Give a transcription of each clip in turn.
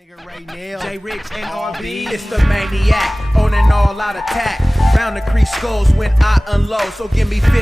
J Rich and RB, it's the maniac on an all-out attack. Round the crease skulls when I unload. So give me 50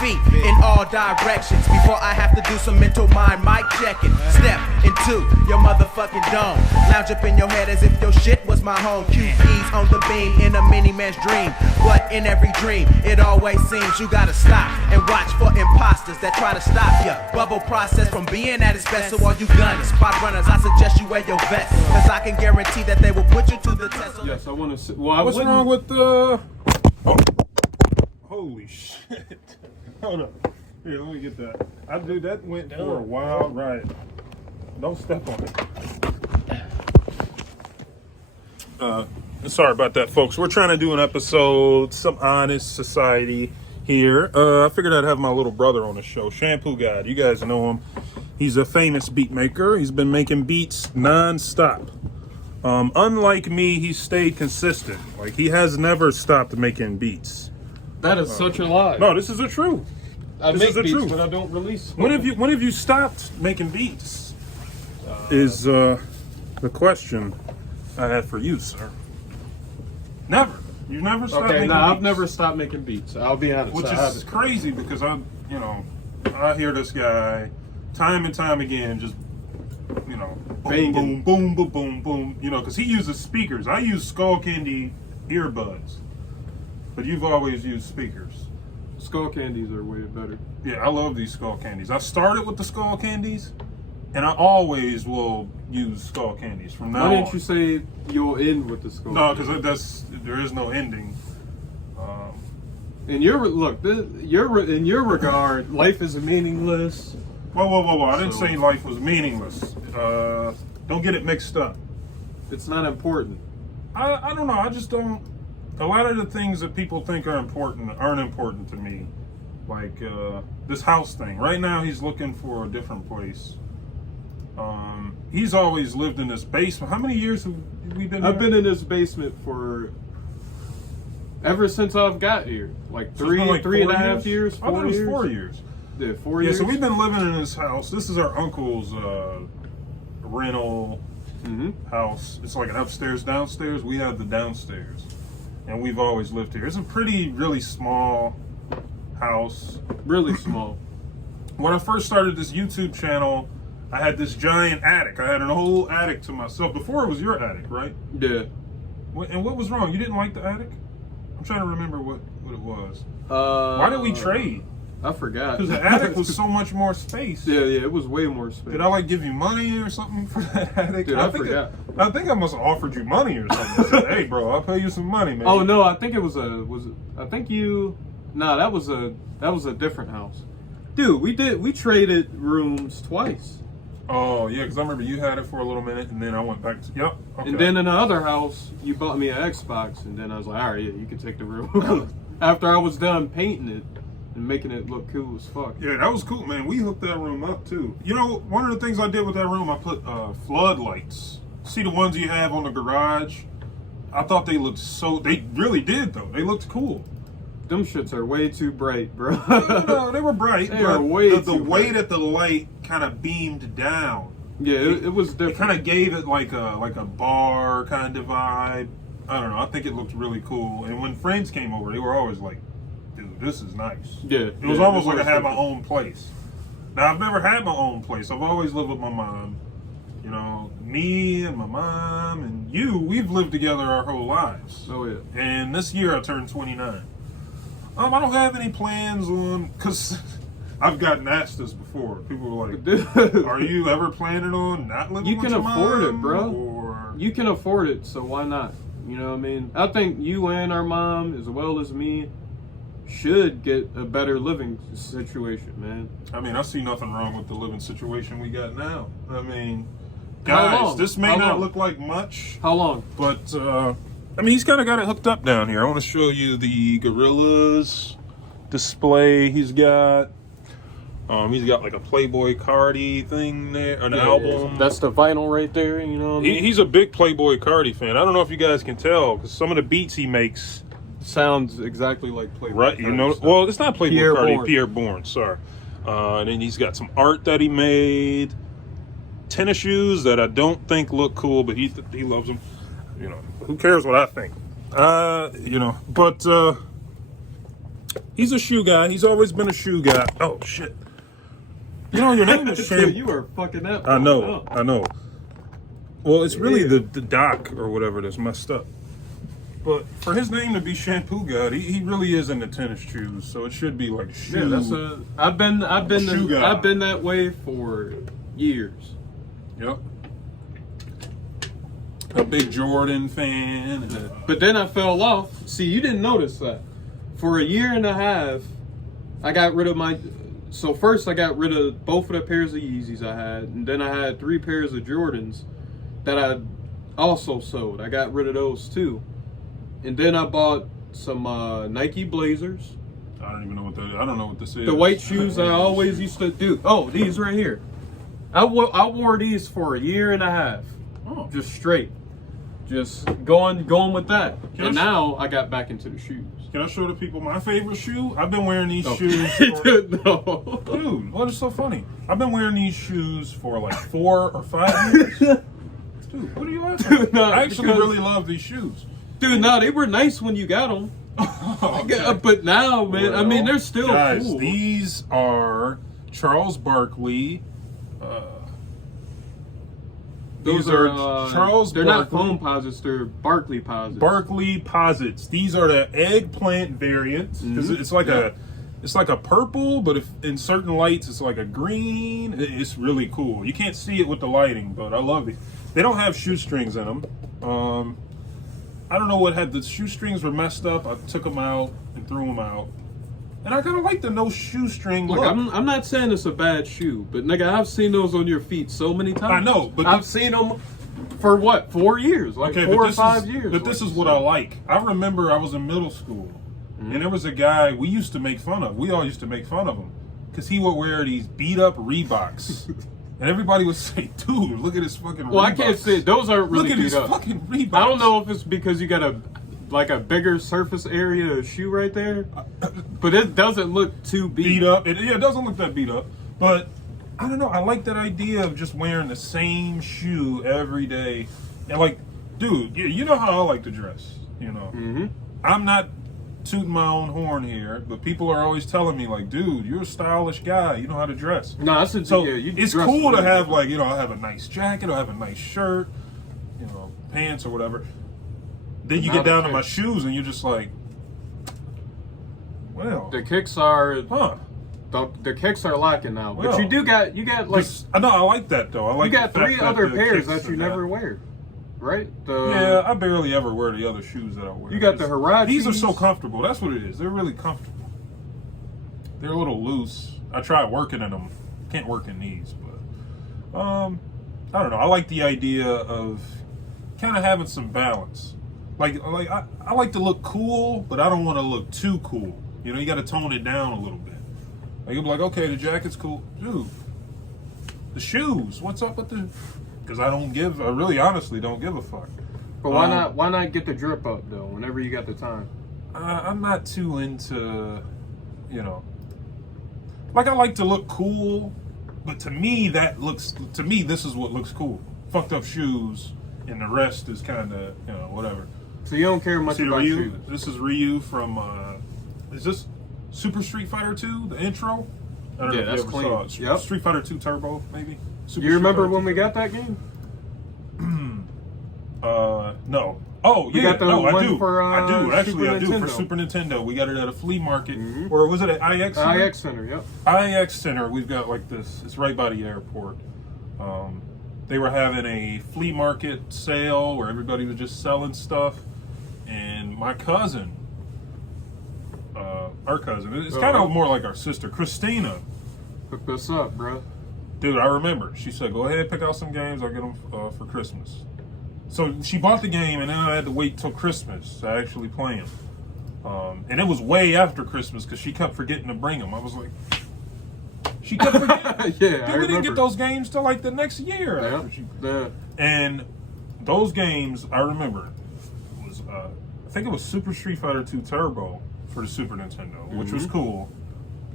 feet in all directions before I have to do some mental mind mic checking. Step into your motherfucking dome. Lounge up in your head as if your shit was my home. QP's on the beam in a mini man's dream. But in every dream, it always seems you gotta stop and watch for imposters that try to stop ya. Bubble process from being at its best. So all you gunners, spot runners, I suggest you wear your vest, cause I can guarantee that they will put you to the test. Yes, I want to. Well, what's wrong with the? Oh. Holy shit! Hold up. Here, let me get that. I do that. Went for a wild ride. Don't step on it. Sorry about that, folks. We're trying to do an episode, some honest society here. I figured I'd have my little brother on the show, Shampoo God. You guys know him. He's a famous beat maker. He's been making beats non-stop. Unlike me, he stayed consistent. Like, he has never stopped making beats. That is such a lie. No, this is the truth. I This make is the beats, truth. but I don't release. When have you stopped making beats? Is the question I had for you, sir. Never. You never stopped Okay, making no, beats. I've never stopped making beats. I'll be honest. Which I is haven't. crazy because I hear this guy time and time again just, boom, Banging. boom, boom, boom, boom, boom, because he uses speakers. I use Skull Candy earbuds, but you've always used speakers. Skull candies are way better. Yeah, I love these Skull Candies. I started with the Skull Candies, and I always will use Skull Candies from now on. Why didn't you say you'll end with the skull? No, because there is no ending. In your in your regard, life is meaningless. Whoa. I didn't say life was meaningless. Don't get it mixed up. It's not important. I don't know. I just don't. A lot of the things that people think are important aren't important to me. Like this house thing. Right now, he's looking for a different place. He's always lived in this basement. How many years have we been here? I've been in this basement for ever since I've got here. Like So it's been like 3.5 years. I thought it was 4 years. Yeah, 4 Yeah, years. so we've been living in this house. This is our uncle's rental house. It's like an upstairs, downstairs. We have the downstairs. And we've always lived here. It's a really small house. Really small. When I first started this YouTube channel, I had this giant attic. I had an whole attic to myself. Before it was your attic, right? Yeah. And what was wrong? You didn't like the attic? I'm trying to remember what it was. Why did we trade? I forgot. Because the attic was so much more space. Yeah, it was way more space. Did I give you money or something for that attic? Dude, I forgot. I think I must have offered you money or something. I said, hey, bro, I'll pay you some money, man. Oh no, I think it was that was a different house. Dude, we traded rooms twice. Oh yeah, because I remember you had it for a little minute, and then I went back to okay. And then in the other house, you bought me an Xbox, and then I was like, all right, yeah, you can take the room. After I was done painting it and making it look cool as fuck. Yeah, that was cool, man. We hooked that room up too. One of the things I did with that room, I put floodlights. See the ones you have on the garage? I thought they looked they really did though. They looked cool. Them shits are way too bright, bro. No, they were bright. They are way the too way bright. that the light kind of beamed down. Yeah, it was different. It kind of gave it like a bar kind of vibe. I don't know. I think it looked really cool. And when friends came over, they were always like, dude, this is nice. Yeah. It was almost like I had my own place. Now, I've never had my own place. I've always lived with my mom. Me and my mom and we've lived together our whole lives. Oh, yeah. And this year I turned 29. I don't have any plans on, because I've gotten asked this before. People were like, Dude. are you ever planning on not living You with can your afford mom? it, bro. Or... You can afford it, so why not? You know what I mean? I think you and our mom, as well as me, should get a better living situation, man. I mean, I see nothing wrong with the living situation we got now. I mean, How guys, long? this may How not long? look like much, How long? but he's kind of got it hooked up down here. I want to show you the Gorillas display he's got. He's got like a Playboy Cardi thing there, an album. That's the vinyl right there, you know what I mean? He's a big Playboy Cardi fan. I don't know if you guys can tell, because some of the beats he makes... Sounds exactly like Playboy Right, Cardi stuff. well, it's not Playboy Pierre Cardi, Bourne. Pierre Bourne, sorry. And then he's got some art that he made. tennis shoes that I don't think look cool, but he loves them. You know, who cares what I think? You know, but he's a shoe guy. He's always been a shoe guy. Oh shit! You know, your name is Shampoo. You are fucking up. I know. Well, it's really the doc or whatever that's messed up. But for his name to be Shampoo God, he really is into tennis shoes, so it should be like shoe. Yeah, that's a. I've been that way for years. Yep. A big Jordan fan. But then I fell off. See, you didn't notice that. For a year and a half, I got rid of my. So first, I got rid of both of the pairs of Yeezys I had, and then I had 3 pairs of Jordans that I also sold. I got rid of those too, and then I bought some Nike Blazers. I don't even know what that is. I don't know what this is. The white shoes I always used to do. Oh, these right here. I wore these for a year and a half. Oh. Just straight. Just going with that. And now I got back into the shoes. Can I show the people my favorite shoe? I've been wearing these shoes for... No. Dude, what is so funny? I've been wearing these shoes for like 4 or 5 years. Dude, what are you laughing at? I actually really love these shoes. Dude, no, they were nice when you got them. Okay. But now, man, I mean, they're still cool. These are Charles Barkley. Those are Charles. They're not foam posits. They're Barkley posits. Barkley posits. These are the eggplant variants. It's like it's like a purple, but if in certain lights it's like a green. It's really cool. You can't see it with the lighting, but I love it. They don't have shoestrings in them. I don't know what had the shoestrings were messed up. I took them out and threw them out. And I kind of like the no shoestring look. I'm not saying it's a bad shoe, but nigga, I've seen those on your feet so many times. I know, but I've seen them for what, 4 years? Like 4 or 5 years. But this is what I like. I remember I was in middle school, and there was a guy we used to make fun of. We all used to make fun of him because he would wear these beat up Reeboks. And everybody would say, dude, look at his fucking Reeboks. Well, I can't say those aren't really beat up. Look at his fucking Reeboks. I don't know if it's because you got a bigger surface area of shoe right there, but it doesn't look too beat up. It doesn't look that beat up, but I don't know. I like that idea of just wearing the same shoe every day. And like, dude, you know how I like to dress. You know, I'm not tooting my own horn here, but people are always telling me like, dude, you're a stylish guy. You know how to dress. No, it's cool to have like, you know, I have a nice jacket, I have a nice shirt, you know, pants or whatever. Then you get down to my shoes and you're just like, well, the kicks are, the kicks are lacking now. But well, you got like, I know I like that though. I like you got 3 other pairs that you never wear, right? Yeah, I barely ever wear the other shoes that I wear. You got the Huaraches. These are so comfortable. That's what it is. They're really comfortable. They're a little loose. I tried working in them. Can't work in these, but I don't know. I like the idea of kind of having some balance. Like I like to look cool, but I don't want to look too cool. You know, you got to tone it down a little bit. Like you'll be like, okay, the jacket's cool, dude. The shoes, what's up with the? Because I really honestly don't give a fuck. But why not get the drip up though? Whenever you got the time. I'm not too into, you know. Like I like to look cool, but to me this is what looks cool. Fucked up shoes, and the rest is kind of, you know, whatever. So you don't care much about Ryu? shoes. This is Ryu from, is this Super Street Fighter 2, the intro? I don't know if that's you ever clean. saw it. Yep. Street Fighter 2 Turbo, maybe? You remember when we got that game? No. Oh, you yeah, got the no, one I do. for, I do, actually, I do, Nintendo. for Super Nintendo. We got it at a flea market, or was it at IX Center? IX Center, yep. IX Center, we've got like this, it's right by the airport. They were having a flea market sale where everybody was just selling stuff, and my cousin, our cousin, it's kind of more like our sister, Christina. Hook this up, bro. Dude, I remember. She said, go ahead, pick out some games, I'll get them for Christmas. So she bought the game, and then I had to wait till Christmas to actually play them. And it was way after Christmas because she kept forgetting to bring them. I was like, she kept forgetting. Yeah, Dude, we didn't get those games till like the next year. Yeah. And those games, I remember, was I think it was Super Street Fighter 2 Turbo for the Super Nintendo, which was cool.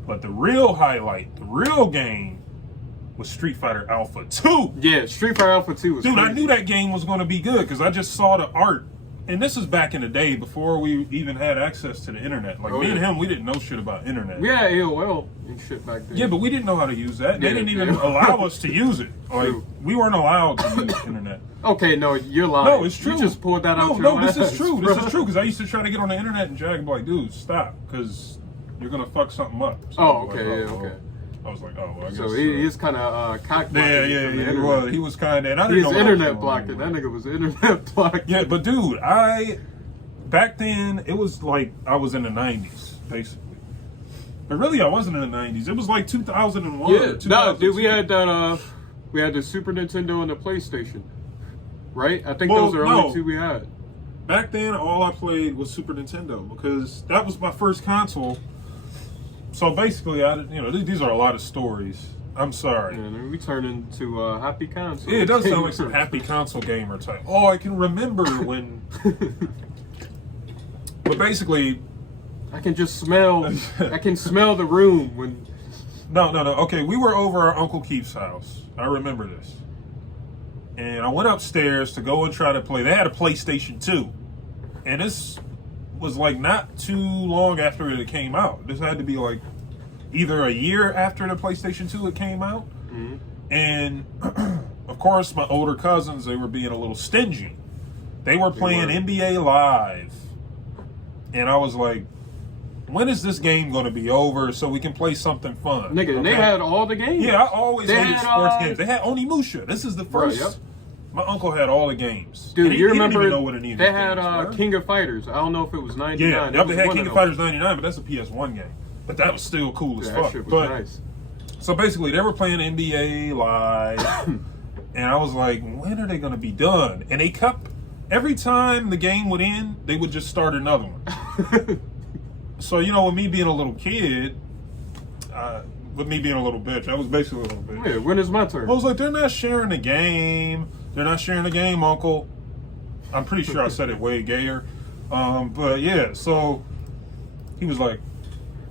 But the real highlight, the real game, was Street Fighter Alpha 2. Yeah, Street Fighter Alpha 2 was Dude, crazy. I knew that game was going to be good because I just saw the art. And this is back in the day before we even had access to the internet. Like, me and him, we didn't know shit about internet. We had AOL and shit back then. Yeah, but we didn't know how to use that. They Yeah, didn't even yeah. allow us to use it. Like, True. we weren't allowed to use the internet. Okay, no, you're lying. No, it's true. You just pulled that out No, your this ass, is true. bro. This is true because I used to try to get on the internet and Jag would be like, dude, stop, because you're going to fuck something up. So Oh, I was okay, like, yeah, okay. I was like, oh, well, I guess. So he's kind of cockblocked. Yeah, he was. He was kind of. And I didn't He's know what I was internet doing blocked. anyway. That nigga was internet blocked. Yeah, but dude, back then, it was like I was in the 90s, basically. But really, I wasn't in the 90s. It was like 2001. Yeah, or no, 2002. dude, we had that. We had the Super Nintendo and the PlayStation, right? I think Well, those are no. only two we had. Back then, all I played was Super Nintendo because that was my first console. So basically, these are a lot of stories. I'm sorry. And then we turned into Happy Console. Yeah, it does sound like some happy console gamer type. Oh, I can remember when. But basically, I can just smell. I can smell the room when. no. Okay, we were over our Uncle Keith's house. I remember this. And I went upstairs to go and try to play. They had a PlayStation 2. And this was like not too long after it came out. This had to be like either a year after the PlayStation 2 it came out. Mm-hmm. And of course, my older cousins, they were being a little stingy. They were playing NBA Live. And I was like, when is this game going to be over so we can play something fun? Nigga, Okay? they had all the games. Yeah, I always They hated had, sports games. They had Onimusha. This is the first. Right, yep. My uncle had all the games. Dude, And you he remember didn't even know what an they had was. King of Fighters. I don't know if it was 99. Yeah, It yep, was they had one King of them. Fighters 99, but that's a PS1 game. But that was still cool as Yeah, fuck. that shit was But nice. so basically, they were playing NBA Live, and I was like, when are they going to be done? And they kept, every time the game would end, they would just start another one. So, with me being a little kid, with me being a little bitch, I was basically a little bitch. Yeah, when is my turn? I was like, they're not sharing the game. They're not sharing the game, Uncle. I'm pretty sure I said it way gayer. But yeah, so he was like,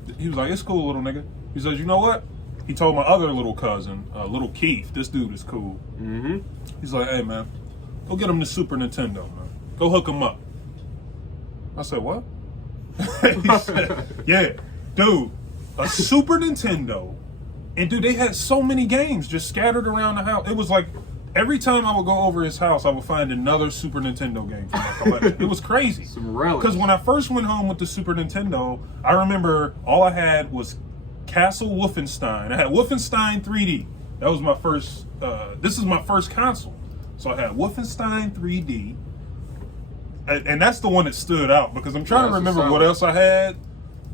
it's cool, little nigga. He says, you know what? He told my other little cousin, little Keith, this dude is cool. Mm-hmm. He's like, hey man, go get him the Super Nintendo, man. Go hook him up. I said, what? He said, yeah, dude, a Super Nintendo. And dude, they had so many games just scattered around the house. It was like every time I would go over his house, I would find another Super Nintendo game for my collection. It was crazy. Some relics. Because when I first went home with the Super Nintendo, I remember all I had was Castle Wolfenstein. I had Wolfenstein 3D. That was my first, this is my first console. So I had Wolfenstein 3D. And that's the one that stood out because I'm trying to remember what else I had,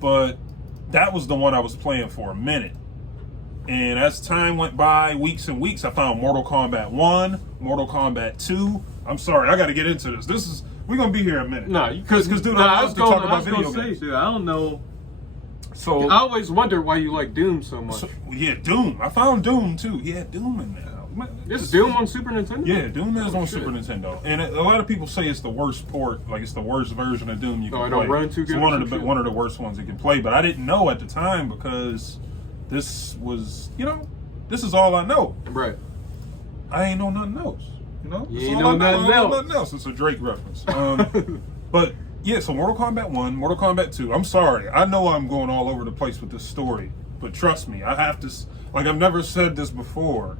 but that was the one I was playing for a minute. And as time went by, weeks and weeks, I found Mortal Kombat 1, Mortal Kombat 2. I'm sorry, I got to get into this. We're going to be here a minute. No, because dude, I love to talk about video games. Dude, I don't know. So I always wonder why you like Doom so much. yeah, Doom. I found Doom too. Yeah, Doom in there. Is Doom on Super Nintendo? Yeah, Doom is on Super Nintendo, and a lot of people say it's the worst port, like it's the worst version of Doom you can I play. don't run too good. It's one of the worst ones you can play, but I didn't know at the time because this was, this is all I know. Right. I ain't know nothing else. You That's ain't all know I nothing I else. nothing else. It's a Drake reference. But yeah, so Mortal Kombat 1, Mortal Kombat 2. I'm sorry, I know I'm going all over the place with this story, but trust me, I have to. Like I've never said this before.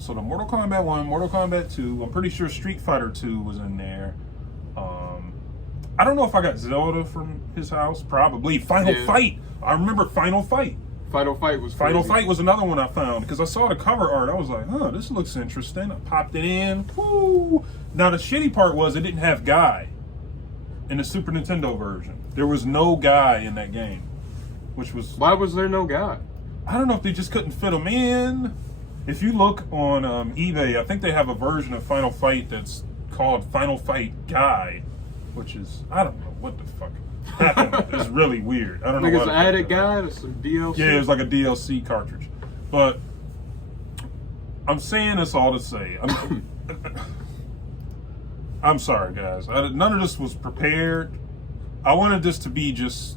So the Mortal Kombat 1, Mortal Kombat 2, I'm pretty sure Street Fighter 2 was in there. I don't know if I got Zelda from his house, probably. Final Fight. I remember Final Fight. Final Fight was Final crazy. Fight was another one I found because I saw the cover art. I was like, this looks interesting. I popped it in. Woo! Now the shitty part was it didn't have Guy in the Super Nintendo version. There was no Guy in that game, which was... Why was there no guy? I don't know if they just couldn't fit him in. If you look on eBay, I think they have a version of Final Fight that's called Final Fight Guy, which is, I don't know what the fuck happened. It's really weird. I don't know. Niggas why they added did that. guy to some DLC. Yeah, it was like a DLC cartridge. But I'm saying this all to say, I'm sorry, guys. None of this was prepared. I wanted this to be just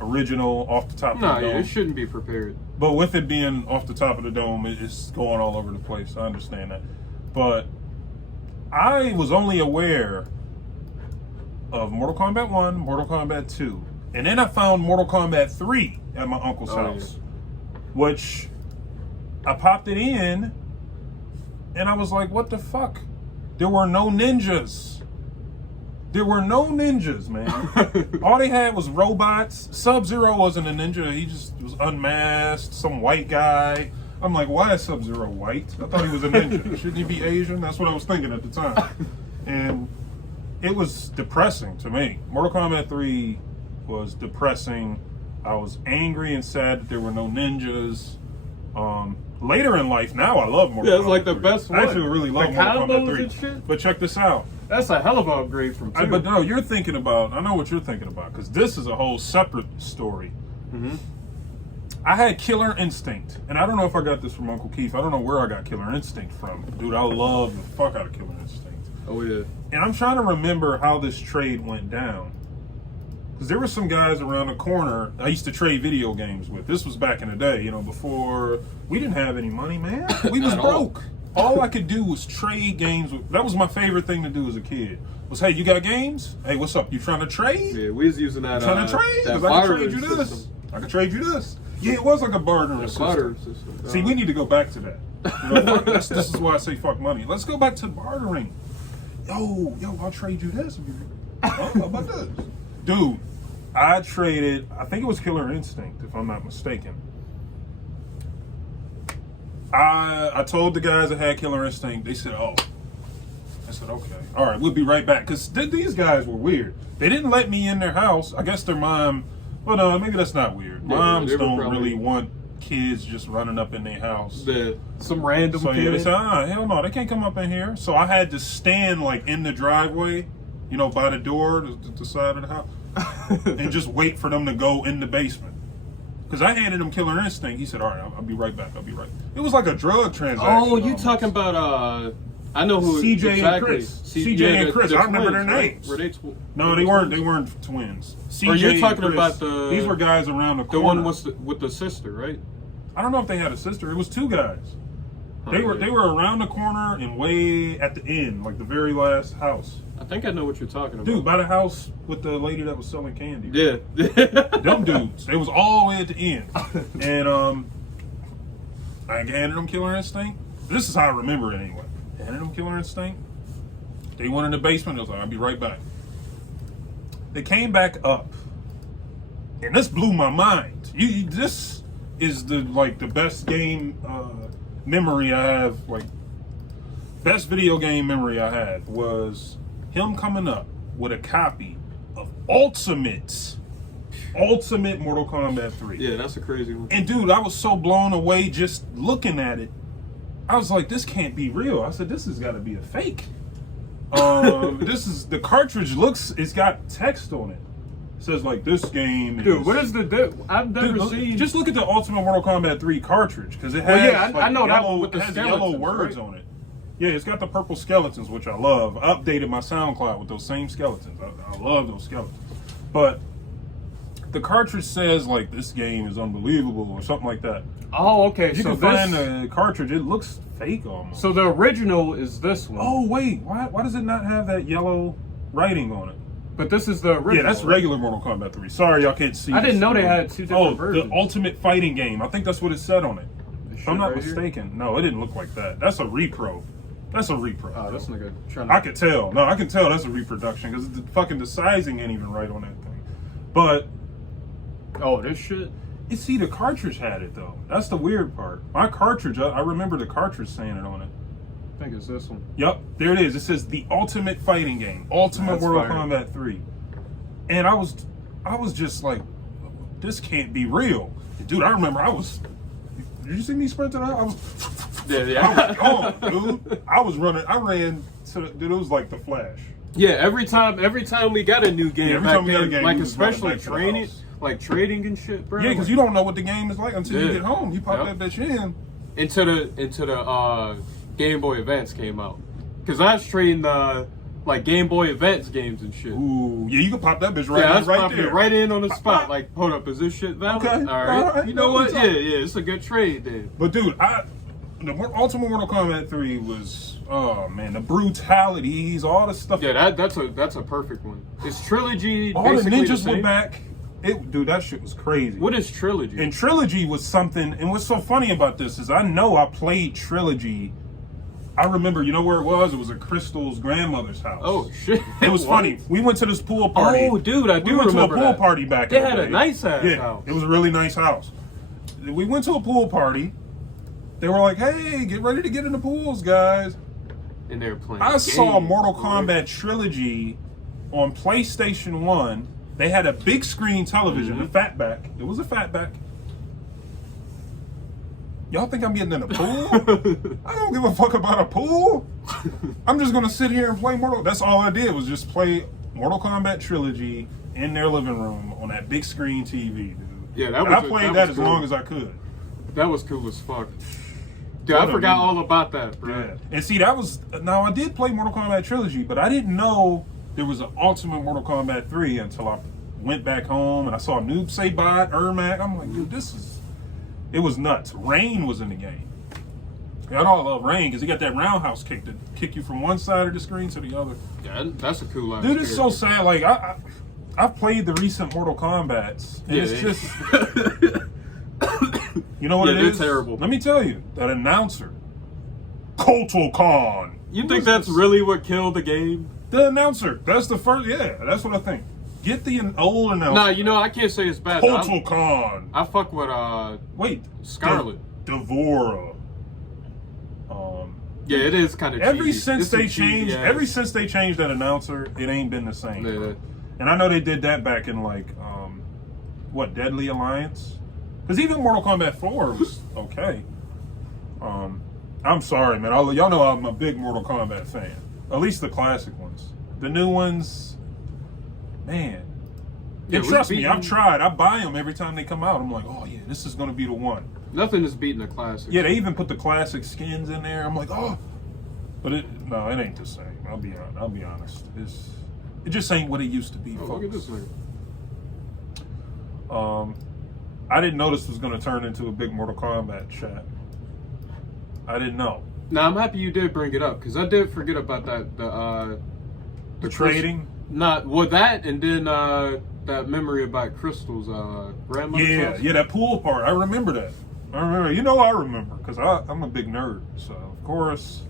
original, off the top of the No, dome. it shouldn't be prepared. But with it being off the top of the dome, it's going all over the place. I understand that. But I was only aware of Mortal Kombat 1, Mortal Kombat 2. And then I found Mortal Kombat 3 at my uncle's house. Yeah. Which I popped it in, and I was like, what the fuck? There were no ninjas. There were no ninjas, man. All they had was robots. Sub-Zero wasn't a ninja. He just was unmasked, some white guy. I'm like, why is Sub-Zero white? I thought he was a ninja. Shouldn't he be Asian? That's what I was thinking at the time. And it was depressing to me. Mortal Kombat 3 was depressing. I was angry and sad that there were no ninjas. Later in life, now I love Mortal Kombat. Yeah, it's like the best one. I actually really love Mortal Kombat 3. And shit? But check this out. That's a hell of an upgrade from 2. But no, you're thinking about, I know what you're thinking about, because this is a whole separate story. Mm-hmm. I had Killer Instinct, and I don't know if I got this from Uncle Keith. I don't know where I got Killer Instinct from. Dude, I love the fuck out of Killer Instinct. Oh, yeah. And I'm trying to remember how this trade went down. Because there were some guys around the corner I used to trade video games with. This was back in the day, you know, before we didn't have any money, man. We was broke. All I could do was trade games with. That was my favorite thing to do as a kid. Was, hey, you got games? Hey, what's up? You trying to trade? Yeah, we was using that. Trying to trade? Because I can trade you this. System. I can trade you this. Yeah, it was like a bartering system. See, we need to go back to that. You know, this is why I say fuck money. Let's go back to bartering. Yo, I'll trade you this. How about this? Dude, I traded, I think it was Killer Instinct, if I'm not mistaken. I told the guys I had Killer Instinct. They said, oh. I said, okay. All right, we'll be right back. Because these guys were weird. They didn't let me in their house. I guess their mom, well, no, maybe that's not weird. Yeah, Moms don't really want kids just running up in their house. Some random kid. Yeah, they said, hell no, they can't come up in here. So I had to stand like in the driveway, you know, by the door, the side of the house, and just wait for them to go in the basement. Because I handed him Killer Instinct. He said, all right, I'll be right back. I'll be right back. It was like a drug transaction. Oh, you talking about, I know who CJ exactly. and Chris. CJ and Chris. I remember their names. Were they no, they weren't. They weren't twins. CJ or you're talking and Chris, about these were guys around the corner. The one was with the sister, right? I don't know if they had a sister. It was two guys. Huh, they were around the corner and way at the end, like the very last house. I think I know what you're talking about. Dude, by the house with the lady that was selling candy. Yeah. Them dudes. They was all the way at the end. And I handed them Killer Instinct. This is how I remember it anyway. I handed them Killer Instinct. They went in the basement. I was like, I'll be right back. They came back up. And this blew my mind. This is the best game memory I have. Like, best video game memory I had was him coming up with a copy of Ultimate Mortal Kombat 3. Yeah, that's a crazy one. And dude, I was so blown away just looking at it. I was like, this can't be real. I said, this has got to be a fake. The cartridge it's got text on it. It says like, this game is... Dude, what is I've never seen... Just look at the Ultimate Mortal Kombat 3 cartridge, because it has I know yellow, that one with the yellow words on it. Yeah, it's got the purple skeletons, which I love. I updated my SoundCloud with those same skeletons. I love those skeletons. But the cartridge says, like, this game is unbelievable or something like that. Oh, okay. You can find the cartridge. It looks fake almost. So the original is this one. Oh, wait. Why does it not have that yellow writing on it? But this is the original. Yeah, that's regular Mortal Kombat 3. Sorry, y'all can't see. I didn't know they had two different versions. The Ultimate Fighting Game. I think that's what it said on it. If I'm not right mistaken. Here? No, it didn't look like that. That's a repro. That's a repro. Oh, that's not good. I could tell. No, I can tell that's a reproduction because the sizing ain't even right on that thing. But this shit. See, the cartridge had it though. That's the weird part. My cartridge, I remember the cartridge saying it on it. I think it's this one. Yep, there it is. It says the Ultimate Fighting Game, Ultimate Mortal Kombat 3, and I was just like, this can't be real, dude. I remember Did you see me sprinting out? I was dude. I was running. I ran to. Dude, it was like the Flash. Yeah, every time we got a new game, every time we got a game, like especially training. Like trading and shit, bro. Yeah, because you don't know what the game is like until you get home. You pop that bitch in. Into the Game Boy Advance came out. Because I was trading the like Game Boy Advance games and shit. Ooh, yeah, you can pop that bitch right Yeah, in, that's right popping there. it right in on the spot. Like, hold up, is this shit valid? Okay, All right. You know what? no, Yeah, it's a good trade then. But dude, the Ultimate Mortal Kombat 3 was, oh man, the brutalities, all the stuff. Yeah, that's a perfect one. Is Trilogy all the basically ninjas same? were back. Dude, that shit was crazy. What is Trilogy? And Trilogy was something, and what's so funny about this is I know I played Trilogy. I remember, you know where it was? It was at Crystal's grandmother's house. Oh shit! It was funny. We went to this pool party. Oh, dude, I do We went to a remember pool that. party back They in the had a day. nice ass Yeah, house. it was a really nice house. We went to a pool party. They were like, "Hey, get ready to get in the pools, guys." And they were playing. I saw games, Mortal boy. Kombat Trilogy on PlayStation 1. They had a big screen television, a fatback. It was a fatback. Y'all think I'm getting in a pool? I don't give a fuck about a pool. I'm just gonna sit here and play Mortal. That's all I did was just play Mortal Kombat Trilogy in their living room on that big screen TV, dude. Yeah, And I played that as long as I could. That was cool as fuck. Dude, I forgot all about that, bro. Yeah. And see, that was, now I did play Mortal Kombat Trilogy, but I didn't know there was an Ultimate Mortal Kombat 3 until I went back home and I saw Noob Saibot, Ermac. I'm like, dude, it was nuts. Rain was in the game. I know I love Rain because he got that roundhouse kick to kick you from one side of the screen to the other. Yeah, that's a cool ass Dude, it's so sad. Like, I've played the recent Mortal Kombats, and it's just, you know what it is? They're terrible. Let me tell you, that announcer, Kotal Khan. You think that's really what killed the game? The announcer. That's the first. Yeah, that's what I think. Get the old announcer. Nah, you know I can't say it's bad. Kotal Khan. I fuck with Wait, Scarlet. Devora. Yeah, it is kind of Ever since they changed that announcer, it ain't been the same. Yeah. And I know they did that back in like Deadly Alliance, because even Mortal Kombat 4 was okay. I'm sorry, man. Y'all know I'm a big Mortal Kombat fan. At least the classic ones. The new ones, man. Yeah, And trust me, I've tried. I buy them every time they come out. I'm like, oh yeah, this is gonna be the one. Nothing is beating the classic. Yeah, they even put the classic skins in there. I'm like, oh, but it ain't the same. I'll be honest. It just ain't what it used to be. Oh, folks. look at this thing. I didn't know this was going to turn into a big Mortal Kombat chat. I didn't know. Now I'm happy you did bring it up because I did forget about that. The trading. That and then that memory about Crystal's grandmother's house. Yeah, that pool part. I remember that. I remember because I'm a big nerd. So of course.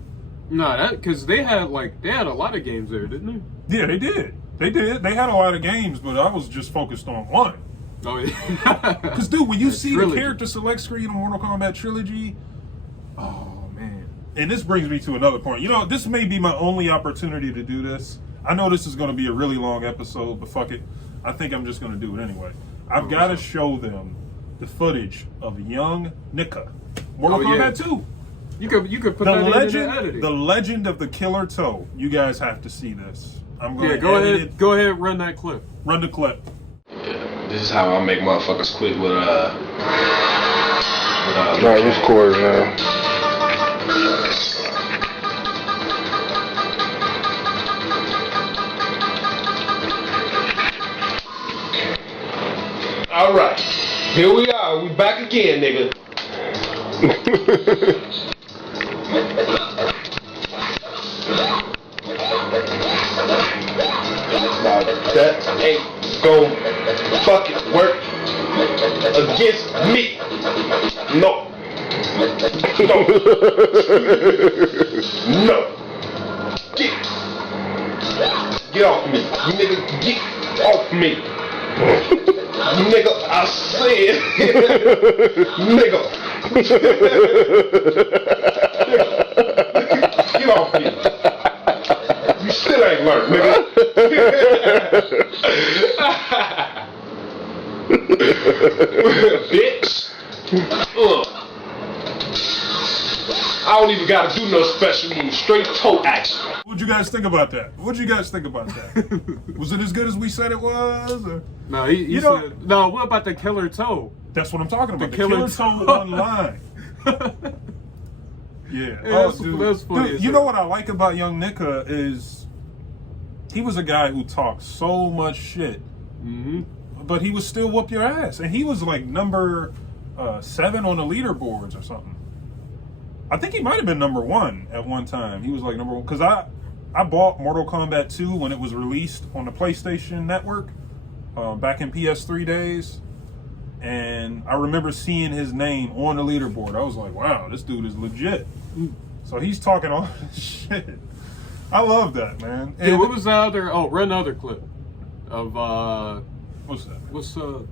No, because they had a lot of games there, didn't they? Yeah, they did. They had a lot of games, but I was just focused on one. Oh yeah. Because dude, when you see Trilogy. the character select screen in Mortal Kombat Trilogy, oh man. And this brings me to another point. You know, this may be my only opportunity to do this. I know this is going to be a really long episode, but fuck it. I think I'm just going to do it anyway. I've got to show them the footage of young Nika. Mortal Kombat 2. You could put that in the editing. The legend of the Killer Toe. You guys have to see this. I'm going to go ahead, run that clip. Run the clip. This is how I make motherfuckers quit with Alright, record now. Alright, here we are. We back again, nigga. Now that ain't gon' fucking work against me. No. No. Get off me. You nigga, get off me. Nigga, I said. Nigga. Get off me. You still ain't learned, nigga. Bitch. I don't even gotta do no special move. Straight toe action. What'd you guys think about that? Was it as good as we said it was? Or? No, he said, no, what about the Killer Toe? That's what I'm talking about. The Killer Killer Toe online. Yeah. That's funny. Dude, you know what I like about young Nika is he was a guy who talked so much shit, but he would still whoop your ass. And he was like number 7 on the leaderboards or something. I think he might have been number 1 at one time. He was like number 1 because I bought Mortal Kombat 2 when it was released on the PlayStation Network back in PS3 days. And I remember seeing his name on the leaderboard. I was like, wow, this dude is legit. So he's talking all this shit. I love that, man. Yeah, what was the other? Oh, run another clip of what's that? What's up?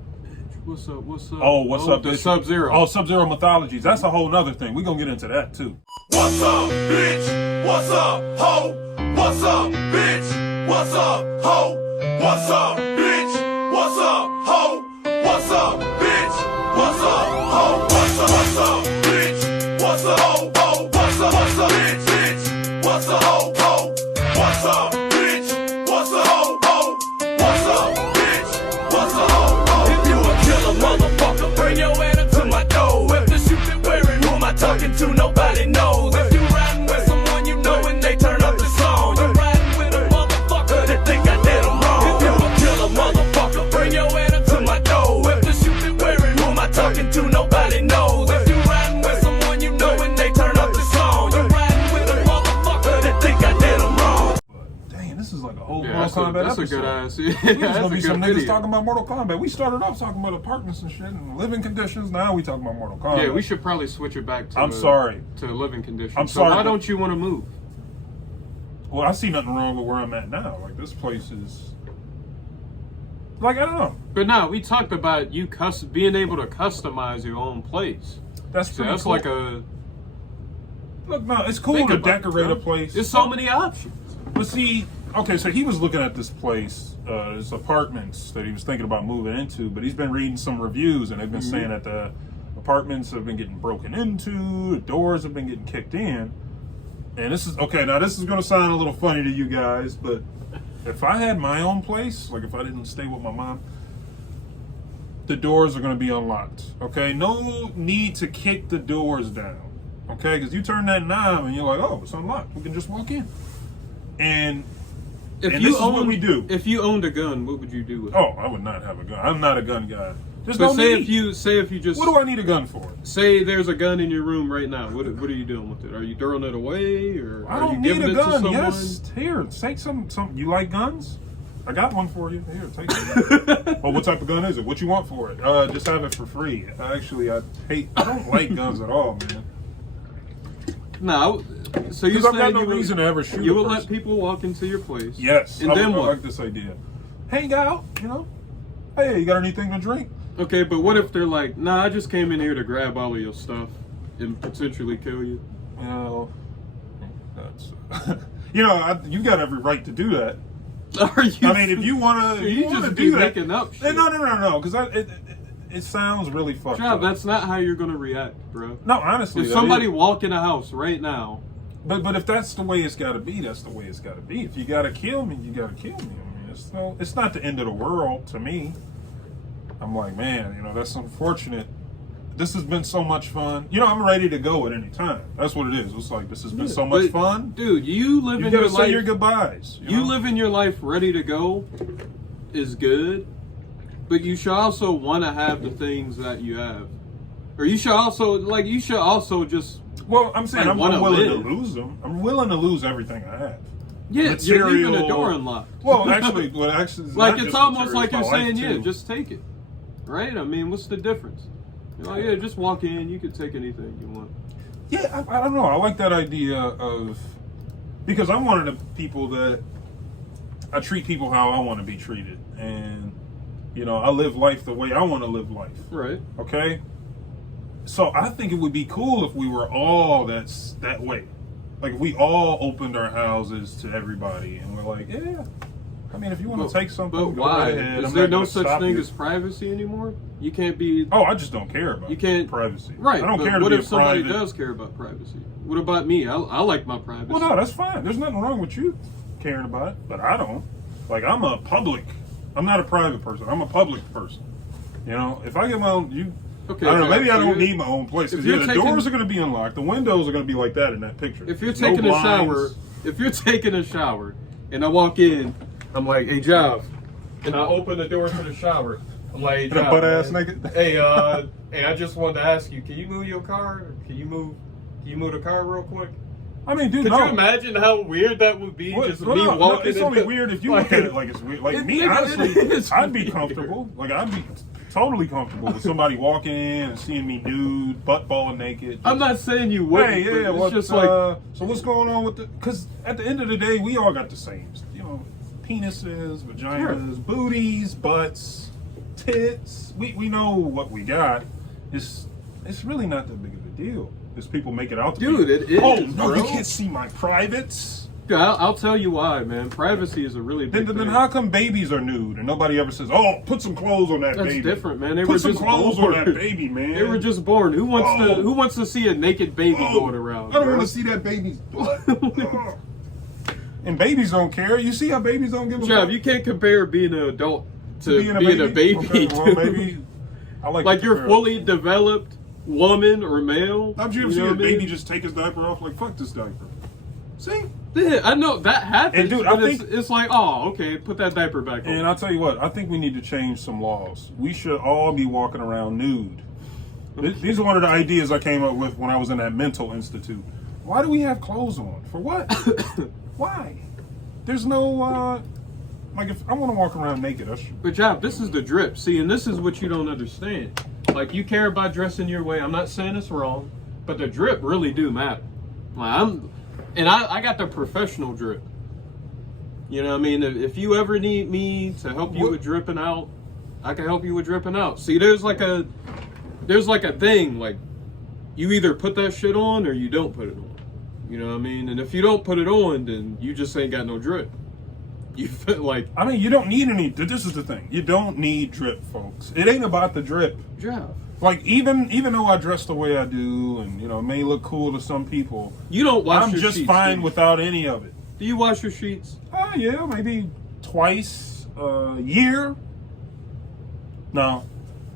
Oh, what's up? The Sub-Zero. Oh, Sub-Zero mythologies. That's a whole nother thing. We're gonna get into that too. What's up, bitch? What's up, ho? What's up, bitch? What's up, ho? What's up, bitch? What's up, ho? What's up, bitch? What's up, ho? What's up, bitch? What's up, ho? What's up, bitch? What's up, ho? What's up, bitch? What's up, ho? What's up, bitch? What's up, ho? If you a killer motherfucker, bring your ass to my door. If the shoe been wearing, who am I talking to? Nobody knows. If you riding with someone you know and they turn up the song, you riding with a motherfucker that think I did them wrong. If you a killer motherfucker, bring your ass to my door. If the shoe been wearing, who am I talking to? Nobody knows. If you riding with someone you know and they turn up the song, you riding with a motherfucker that think I did them wrong. Dang, this is like a whole Yeah, Mortal Kombat that's episode. a good ass. We was That's gonna a be good some niggas video. talking about Mortal Kombat. We started off talking about apartments and shit and living conditions. Now we talking about Mortal Kombat. Yeah, we should probably switch it back to. I'm sorry. To living conditions. I'm so sorry, why but- don't you want to move? Well, I see nothing wrong with where I'm at now. Like this place is, like I don't know. But no, we talked about you being able to customize your own place. That's So pretty that's cool. like a. Look, no, it's cool Think to about it, decorate bro. a place. There's so many options. But see, okay, so he was looking at this place, his apartments that he was thinking about moving into, but he's been reading some reviews and they've been saying that the apartments have been getting broken into, the doors have been getting kicked in. And this is, okay, now this is going to sound a little funny to you guys, but if I had my own place, like if I didn't stay with my mom, the doors are going to be unlocked, okay? No need to kick the doors down, okay? Because you turn that knob and you're like, oh, it's unlocked. We can just walk in. And If and you this is what we do. If you owned a gun, what would you do with it? Oh, I would not have a gun. I'm not a gun guy. Just But don't say need. if you just What do I need a gun for? say there's a gun in your room right now. What are you doing with it? Are you throwing it away or I are don't you need giving a it to gun. someone? Yes, here, take some. You like guns? I got one for you. Here, take it. Well, what type of gun is it? What you want for it? Just have it for free. Actually, I don't like guns at all, man. No. So you Because I've got saying no you would- reason to ever shoot. You a will let person. people walk into your place. Yes, And I then would- I what? like this idea. Hang out, you know. Hey, you got anything to drink? Okay, but what if they're like, nah, I just came in here to grab all of your stuff and potentially kill you? Well, that's you got every right to do that. Are you? I mean, if you want to, You just be making up shit. No, because it sounds really fucked Job, up. that's not how you're gonna react, bro. No, honestly, If that somebody is. walk in a house right now, But if that's the way it's got to be, that's the way it's got to be. If you got to kill me, you got to kill me. I mean, it's not the end of the world to me. I'm like, man, that's unfortunate. This has been so much fun. I'm ready to go at any time. That's what it is. It's like this has been so much but, fun. dude. You live You in got your to say life. your goodbyes. You know? live in your life ready to go is good, but you should also want to have the things that you have, or you should also just. Well, I'm saying I I'm wanna willing live. to lose them. I'm willing to lose everything I have. Yeah, you're leaving the Material- door unlocked. Well, actually, it's Like not it's just almost material, like you're it's my saying, life, yeah, too. just take it, right? I mean, what's the difference? You're like, yeah, just walk in. You can take anything you want. Yeah, I don't know. I like that idea of because I'm one of the people that I treat people how I want to be treated, and I live life the way I want to live life. Right. Okay. So I think it would be cool if we were all that way. Like if we all opened our houses to everybody, and we're like, yeah. I mean, if you want to take something, but go why? right ahead. Is I'm there not no gonna such stop thing you. as privacy anymore? You can't be. Oh, I just don't care about You can't privacy. Right. I don't but care to what be if a somebody private. does care about privacy? What about me? I like my privacy. Well, no, that's fine. There's nothing wrong with you caring about it, but I don't. Like, I'm a public. I'm not a private person. I'm a public person. If I get my own, Okay, I don't know. Jack, Maybe I so don't you're- need my own place. if Because you're the taking- doors are going to be unlocked. The windows are going to be like that in that picture. If you're No taking a blinds. shower, and I walk in I'm like, hey, Jav. And I open the door to the shower. I'm like, hey, Jav, butt ass man. naked. Hey, hey, I just wanted to ask you, can you move your car? Can you move the car real quick? I mean, dude, Could no. you imagine how weird that would be? What? Just Well, me no, walking. it's only weird if you look at it like it's weird. Like me, honestly, I'd be comfortable. Like I'd be totally comfortable with somebody walking in and seeing me nude, butt ball naked. I'm not saying you wouldn't. Hey, yeah, it's what, just like. so what's going on with the? Because at the end of the day, we all got the same. You know, penises, vaginas, booties, butts, tits. We know what we got. It's really not that big of a deal. As people make it out to Dude, be. it is. Oh no, bro. you can't see my privates. I'll tell you why, man. Privacy is a really big Then thing. how come babies are nude and nobody ever says, "Oh, put some clothes on that That's baby"? different, man. They Put were some just clothes born. on that baby, man. They were just born. Who wants to see a naked baby going around? I don't bro? want to see that baby's butt. Ugh. And babies don't care. You see how babies don't give a Jav, fuck? you can't compare being an adult to being a baby. Okay, well, dude. maybe I like to you're compare. fully developed woman or male. How'd you ever know see a what I mean? baby just take his diaper off? Like, fuck this diaper. See? Yeah, I know that happens. And dude, but I it's like, oh, okay, put that diaper back on. And I'll tell you what, I think we need to change some laws. We should all be walking around nude. These are one of the ideas I came up with when I was in that mental institute. Why do we have clothes on? For what? Why? There's no, like if I want to walk around naked, I should. But Jav, this is the drip. See, and this is what you don't understand. Like, you care about dressing your way. I'm not saying it's wrong, but the drip really do matter. Like, I got the professional drip. You know what I mean? If you ever need me to help you with dripping out, I can help you with dripping out. See, there's like a thing, like, you either put that shit on or you don't put it on. You know what I mean? And if you don't put it on, then you just ain't got no drip. You feel like... I mean, you don't need any... This is the thing. You don't need drip, folks. It ain't about the drip. Jav. Like, even though I dress the way I do and, you know, it may look cool to some people, You don't wash I'm your just sheets, fine do you? without any of it. Do you wash your sheets? Yeah, maybe twice a year. No.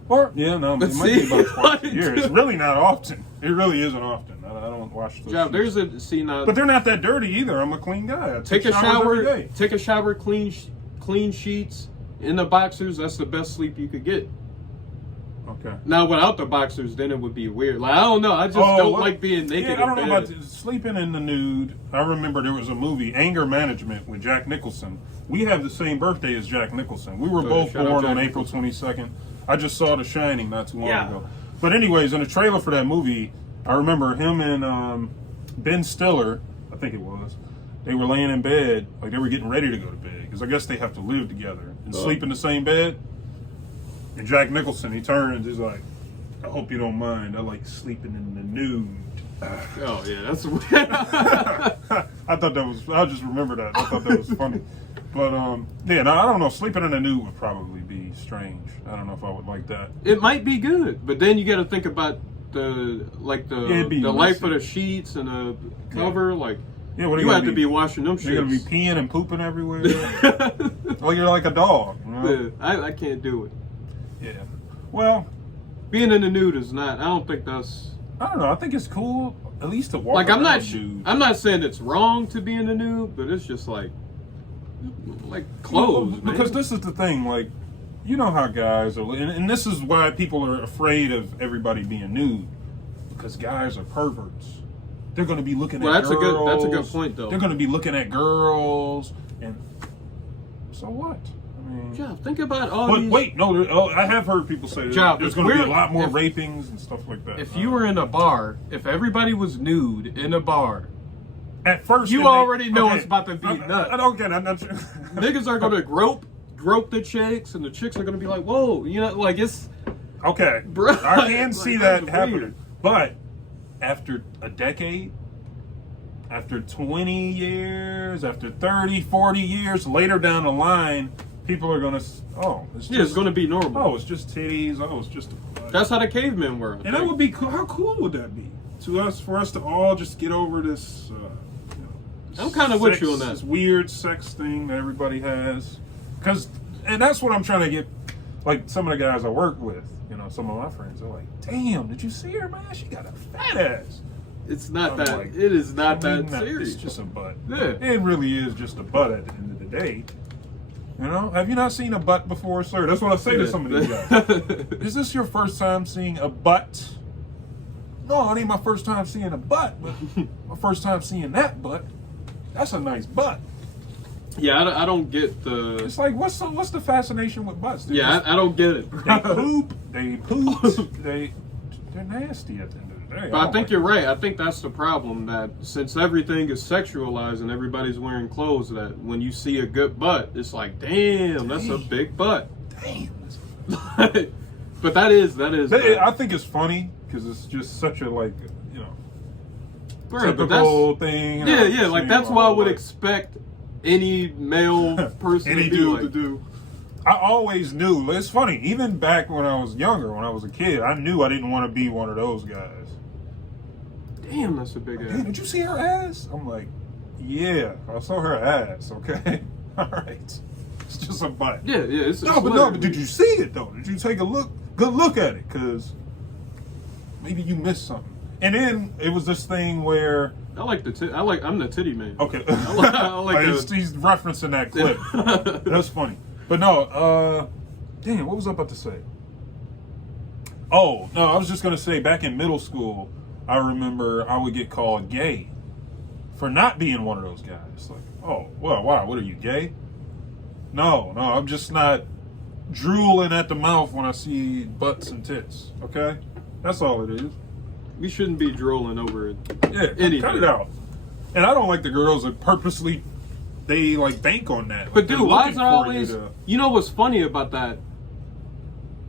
Or, yeah, no, But it might be see, about twice a like, year. It's really not often. It really isn't often. I don't wash those Jav, sheets. there's a... See, now... But they're not that dirty either. I'm a clean guy. I Take a showers every shower, day. take a shower, clean sheets in the boxers. That's the best sleep you could get. Okay. Now without the boxers, then it would be weird. Like, I don't know. I just don't well, like being naked. Yeah, I don't know in about bed. sleeping in the nude. I remember there was a movie, Anger Management, with Jack Nicholson. We have the same birthday as Jack Nicholson. We were both shout out born Jack on April 22nd. I just saw The Shining not too long ago. But anyways, in the trailer for that movie, I remember him and Ben Stiller, I think it was, they were laying in bed, like they were getting ready to go to bed, because I guess they have to live together and sleep in the same bed. And Jack Nicholson, he turns, he's like, I hope you don't mind, I like sleeping in the nude. Oh yeah, that's weird. I thought that was, I just remember that. I thought that was funny. But, yeah, no, I don't know. Sleeping in the nude would probably be strange. I don't know if I would like that. It might be good, but then you got to think about the life of the sheets and the cover. Like, Yeah, what are you have to be be washing them You're gonna be shits. peeing and pooping everywhere. Well, you're like a dog. You know? Yeah, I can't do it. Yeah. Well, Being in the nude is not. I don't think that's. I don't know. I think it's cool, at least to walk. Like, I'm not. around nude. I'm not saying it's wrong to be in the nude, but it's just like clothes, man. Because this is the thing. Like, you know how guys are, and this is why people are afraid of everybody being nude, because guys are perverts. They're going to be looking at that's girls. that's a good point, though. They're going to be looking at girls, and so what? I mean, Yeah, think about all but these. wait, no, I have heard people say Job, there's if going to be a we're- lot more if- rapings and stuff like that. If you were in a bar, if everybody was nude in a bar, at first, you and they- already know okay, it's about to be nuts. I don't get it. I'm not, Niggas are gonna grope the chicks, and the chicks are gonna be like, "Whoa," you know, like it's. Okay, Bro, I can like, see that's that happening. weird. But after a decade, after 20 years, after 30, 40 years later down the line, people are going to, It's gonna be normal. Oh, it's just titties. Oh, it's just a butt. That's how the cavemen were. And that would be cool. How cool would that be for us to all just get over this? I'm kind of with sex- you on that. This weird sex thing that everybody has, and that's what I'm trying to get. Like some of the guys I work with, you know, some of my friends are like, "Damn, did you see her, man? She got a fat ass." It's not I'm that. like, It is not I mean, that no, serious. It's just a butt. Yeah. It really is just a butt at the end of the day. You know, have you not seen a butt before, sir? That's what I say to some of these guys. Is this your first time seeing a butt? No, it ain't my first time seeing a butt, but my first time seeing that butt. That's a nice butt. Yeah, I don't get the. It's like, what's the fascination with butts? Yeah, I don't get it. They poop. They're nasty at the end of the day. But I think you're right. I think that's the problem, that since everything is sexualized and everybody's wearing clothes, that when you see a good butt, it's like, damn, that's a big butt. Damn. But that is. I think it's funny because it's just such a, like, you know, Right, typical thing. Yeah, like that's what I would expect any male person any to be dude like. to do. I always knew. It's funny. Even back when I was younger, when I was a kid, I knew I didn't want to be one of those guys. Damn, that's a big ass. Hey, did you see her ass? I'm like, yeah, I saw her ass. Okay, all right. It's just a butt. Yeah. It's but did you see it though? Did you take a good look at it? Because maybe you missed something. And then it was this thing where I like I'm the titty man. okay, I like he's referencing that clip. That's funny. But no, damn, what was I about to say? Oh, no, I was just going to say back in middle school, I remember I would get called gay for not being one of those guys. Like, oh, well, wow, what are you, gay? No, I'm just not drooling at the mouth when I see butts and tits, okay? That's all it is. We shouldn't be drooling over it. Yeah, cut it out. And I don't like the girls that purposely, they like bank on that. But Like, dude, why is it always? You know what's funny about that?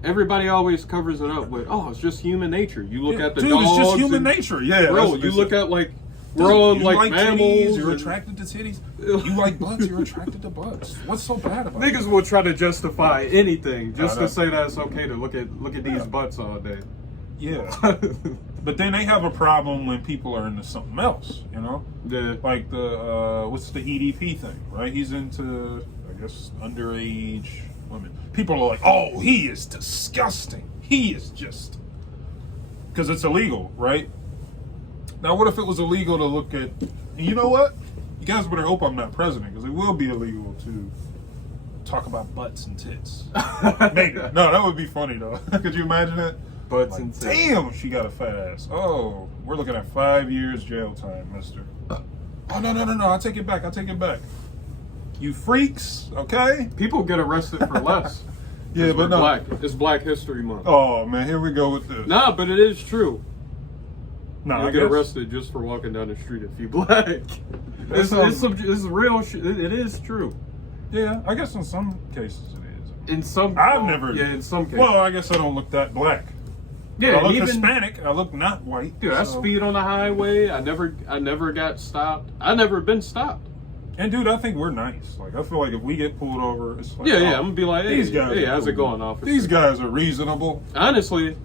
Everybody always covers it up with, "Oh, it's just human nature." You look at the dude, dogs. it's just human nature. Yeah, bro. You look at like we're all you like mammals. Titties, you're attracted to titties. You like butts. You're attracted to butts. What's so bad about it? Niggas will try to justify anything just to say that it's okay to look at these butts all day. Yeah, but then they have a problem when people are into something else. You know, Yeah. like the what's the EDP thing, right? He's into, I guess, underage women. People are like, oh, he is disgusting. He is just, because it's illegal, right? Now, what if it was illegal to look at? And you know what? You guys better hope I'm not president, because it will be illegal to talk about butts and tits. Maybe. No, that would be funny though. Could you imagine that? Butts Like, and tits. damn, she got a fat ass. Oh, we're looking at 5 years jail time, mister. Oh, no. I take it back. You freaks, okay? People get arrested for less. Yeah, 'Cause but we're no. black. It's Black History Month. Oh, man, here we go with this. Nah, but it is true. No, You get arrested just for walking down the street if you black. It's real shit. It is true. Yeah, I guess in some cases it is. In some, I've never. Yeah, in some cases. Well, I guess I don't look that black. yeah, I look even Hispanic. I look not white. dude, I so- speed on the highway. I never got stopped. I never been stopped. And dude, I think we're nice. Like, I feel like if we get pulled over, it's like, Yeah, oh, I'm gonna be like, hey, these guys. hey, are how's it cool. going, officer? These guys are reasonable. Honestly,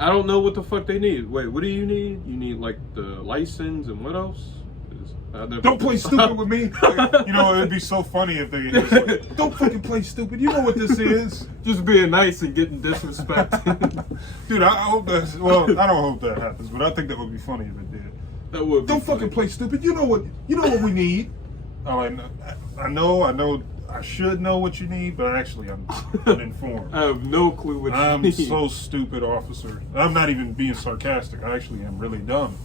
I don't know what the fuck they need. Wait, what do you need? You need like the license and what else? 'Cause I've never Don't been play stopped. stupid with me. Like, you know, it'd be so funny if they was like, don't fucking play stupid. You know what this is. Just being nice and getting disrespected. Dude, I hope that's, well, I don't hope that happens, but I think that would be funny if it did. That would be Don't funny. fucking play stupid. You know what we need. Oh, I know, I should know what you need, but actually I'm uninformed. I have no clue what you I'm need. so stupid, officer. I'm not even being sarcastic. I actually am really dumb.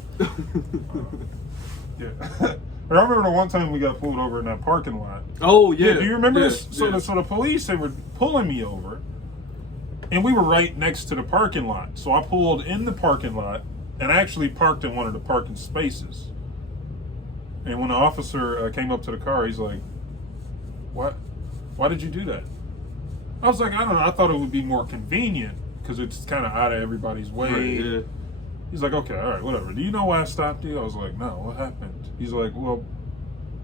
Yeah. I remember the one time we got pulled over in that parking lot. Oh yeah. Do you remember Yeah, this? So, yeah. so the police, they were pulling me over, and we were right next to the parking lot. So I pulled in the parking lot and actually parked in one of the parking spaces. And when the officer came up to the car, he's like, "What? Why did you do that?" I was like, "I don't know. I thought it would be more convenient because it's kind of out of everybody's way." Right, yeah. He's like, "Okay, all right, whatever. Do you know why I stopped you?" I was like, "No, what happened?" He's like, "Well,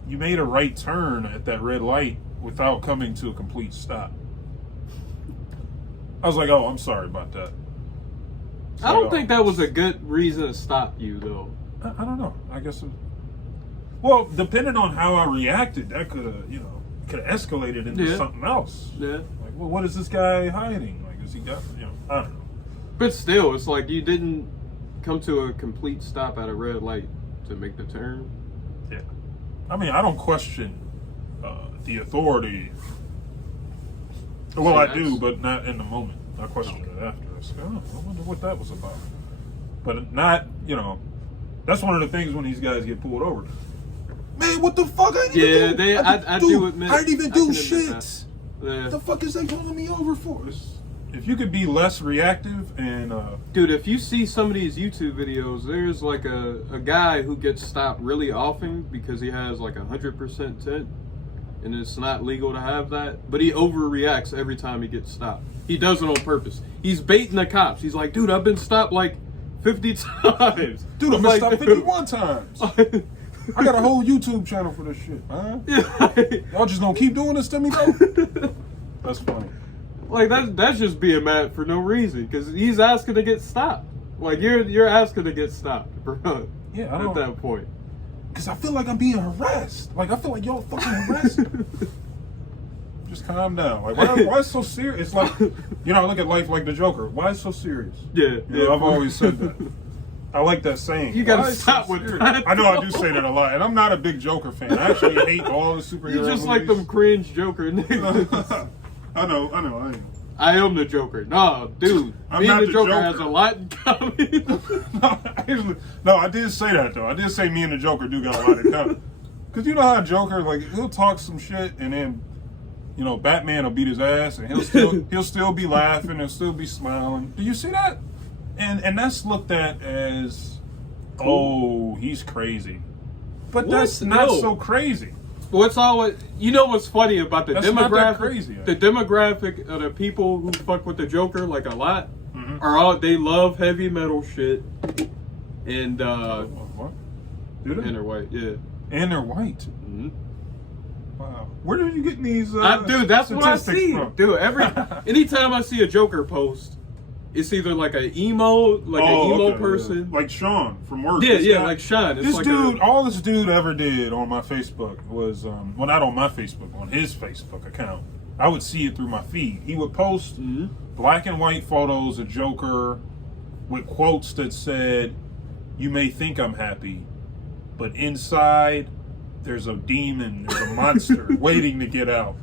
you made a right turn at that red light without coming to a complete stop." I was like, "Oh, I'm sorry about that." I don't think that was a good reason to stop you though. I don't know. I guess. Well, depending on how I reacted, that could have, could have escalated into Yeah. something else. Yeah. Like, well, what is this guy hiding? Like, is he got, I don't know. But still, it's like you didn't come to a complete stop at a red light to make the turn. Yeah. I mean, I don't question the authority Well, See, I do, but not in the moment. I questioned it after. I said, oh, I wonder what that was about. But not, you know, that's one of the things when these guys get pulled over. Man, what the fuck? I didn't do. I do admit. I didn't even I do can shit. admit that. What the fuck is they pulling me over for? If you could be less reactive and Dude, if you see some of these YouTube videos, there's like a guy who gets stopped really often because he has like 100% tint, and it's not legal to have that, but he overreacts every time he gets stopped. He does it on purpose. He's baiting the cops. He's like, dude, I've been stopped like 50 times. dude, I've been like, stopped 51 times. I got a whole YouTube channel for this shit, man. Y'all just gonna keep doing this to me, though? That's funny. Like that's just being mad for no reason, because he's asking to get stopped. Like you're asking to get stopped, bro. Yeah, at that point. Because I feel like I'm being harassed. Like I feel like y'all fucking harassing. Just calm down. Like why is it so serious? It's like, you know, I look at life like the Joker. Why is it so serious? Yeah, You know, I've always said that. I like that saying. You gotta Why is it stop so with serious? that. I know I do say that a lot, and I'm not a big Joker fan. I actually hate all the superhero You just movies. like them cringe Joker niggas. I know. I am the Joker. No, dude. I'm being not the the Joker Joker. has a lot in common. No, I did say that though. I did say me and the Joker do got a lot in common. Cause you know how Joker, like, he'll talk some shit and then, you know, Batman will beat his ass and he'll still be laughing, he'll still be smiling. Do you see that? And that's looked at as, oh, he's crazy. But that's not so crazy. What's always, you know what's funny about the That's not that demographic? crazy, The demographic of the people who fuck with the Joker like a lot Mm-hmm. are all, they love heavy metal shit, and What? Do they? and they're white, yeah. And they're white. Mm-hmm. Wow. Where are you getting these Dude, that's what I statistics see. from? Dude, anytime I see a Joker post, it's either like an emo, okay, person. like Sean from work. Yeah, This yeah, guy- like Sean. It's This like dude, all this dude ever did on my Facebook was, well, not on my Facebook, on his Facebook account. I would see it through my feed. He would post black and white photos of Joker with quotes that said, "You may think I'm happy, but inside there's a demon, there's a monster waiting to get out."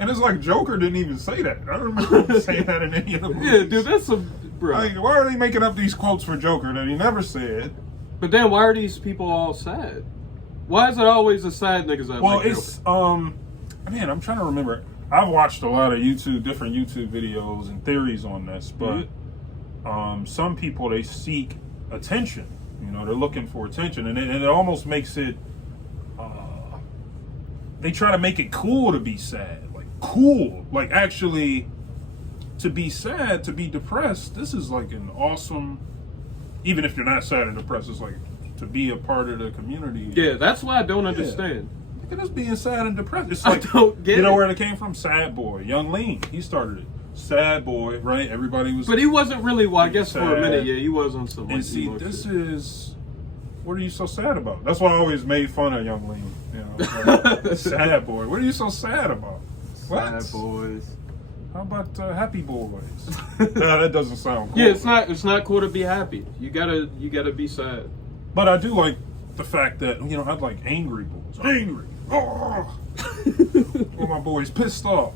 And it's like Joker didn't even say that. I don't remember him saying that in any of the movies. Yeah, dude, that's some, bro. Like, why are they making up these quotes for Joker that he never said? But then why are these people all sad? Why is it always the sad niggas that Well, like it's Joker? man, I'm trying to remember. I've watched a lot of different YouTube videos and theories on this, but some people, they seek attention. You know, they're looking for attention, and it almost makes it. They try to make it cool to be sad, like cool, like actually to be sad, to be depressed. This is like an awesome. Even if you're not sad and depressed, it's like to be a part of the community. Yeah, that's why I don't understand. Look at us being sad and depressed. It's I like, don't get you know it. where it came from? Sad Boy, Young Lean. He started it. Sad Boy, right? Everybody was. But he wasn't really, well, I guess for a sad. minute, yeah, he was on some. And like, see, emo this shit. is. What are you so sad about? That's why I always made fun of Young Lean. You know, like, Sad Boy. What are you so sad about? What? Sad boys. How about Happy Boys? Nah, that doesn't sound cool. Yeah, it's not cool to be happy. You gotta be sad. But I do like the fact that, you know, I'd like Angry Boys. Angry. Oh. Well, my boy's pissed off.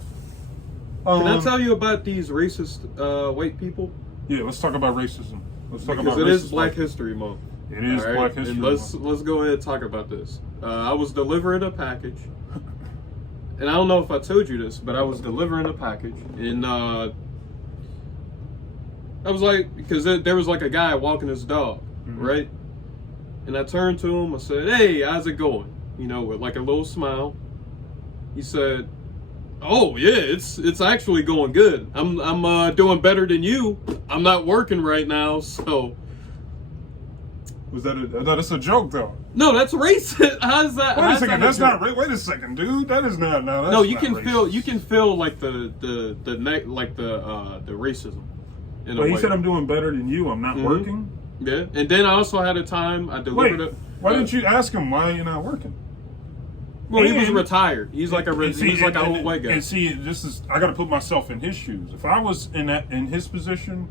Can I tell you about these racist white people? Yeah, let's talk about racism. Let's talk Because about it is racist Black white- History Month. It is All right? Black History And Month. let's go ahead and talk about this. I was delivering a package, and I don't know if I told you this, but I was delivering a package, and I was like, because there was like a guy walking his dog, right? And I turned to him, I said, "Hey, how's it going?" You know, with like a little smile. He said, "Oh yeah, it's actually going good. I'm doing better than you. I'm not working right now, so." Was that I thought it's a joke though. No, that's racist. How's that? Wait a how's second, that that's joke? not. Wait a second, dude. That is not. No, that's No, you not can racist. feel like the racism. In a But he way. said, "I'm doing better than you. I'm not working." Yeah, and then I also had a time I Wait, delivered it. why didn't you ask him why you're not working? Well, he was And- retired. He's like he's like an old white guy. And see, this is I got to put myself in his shoes. If I was in his position,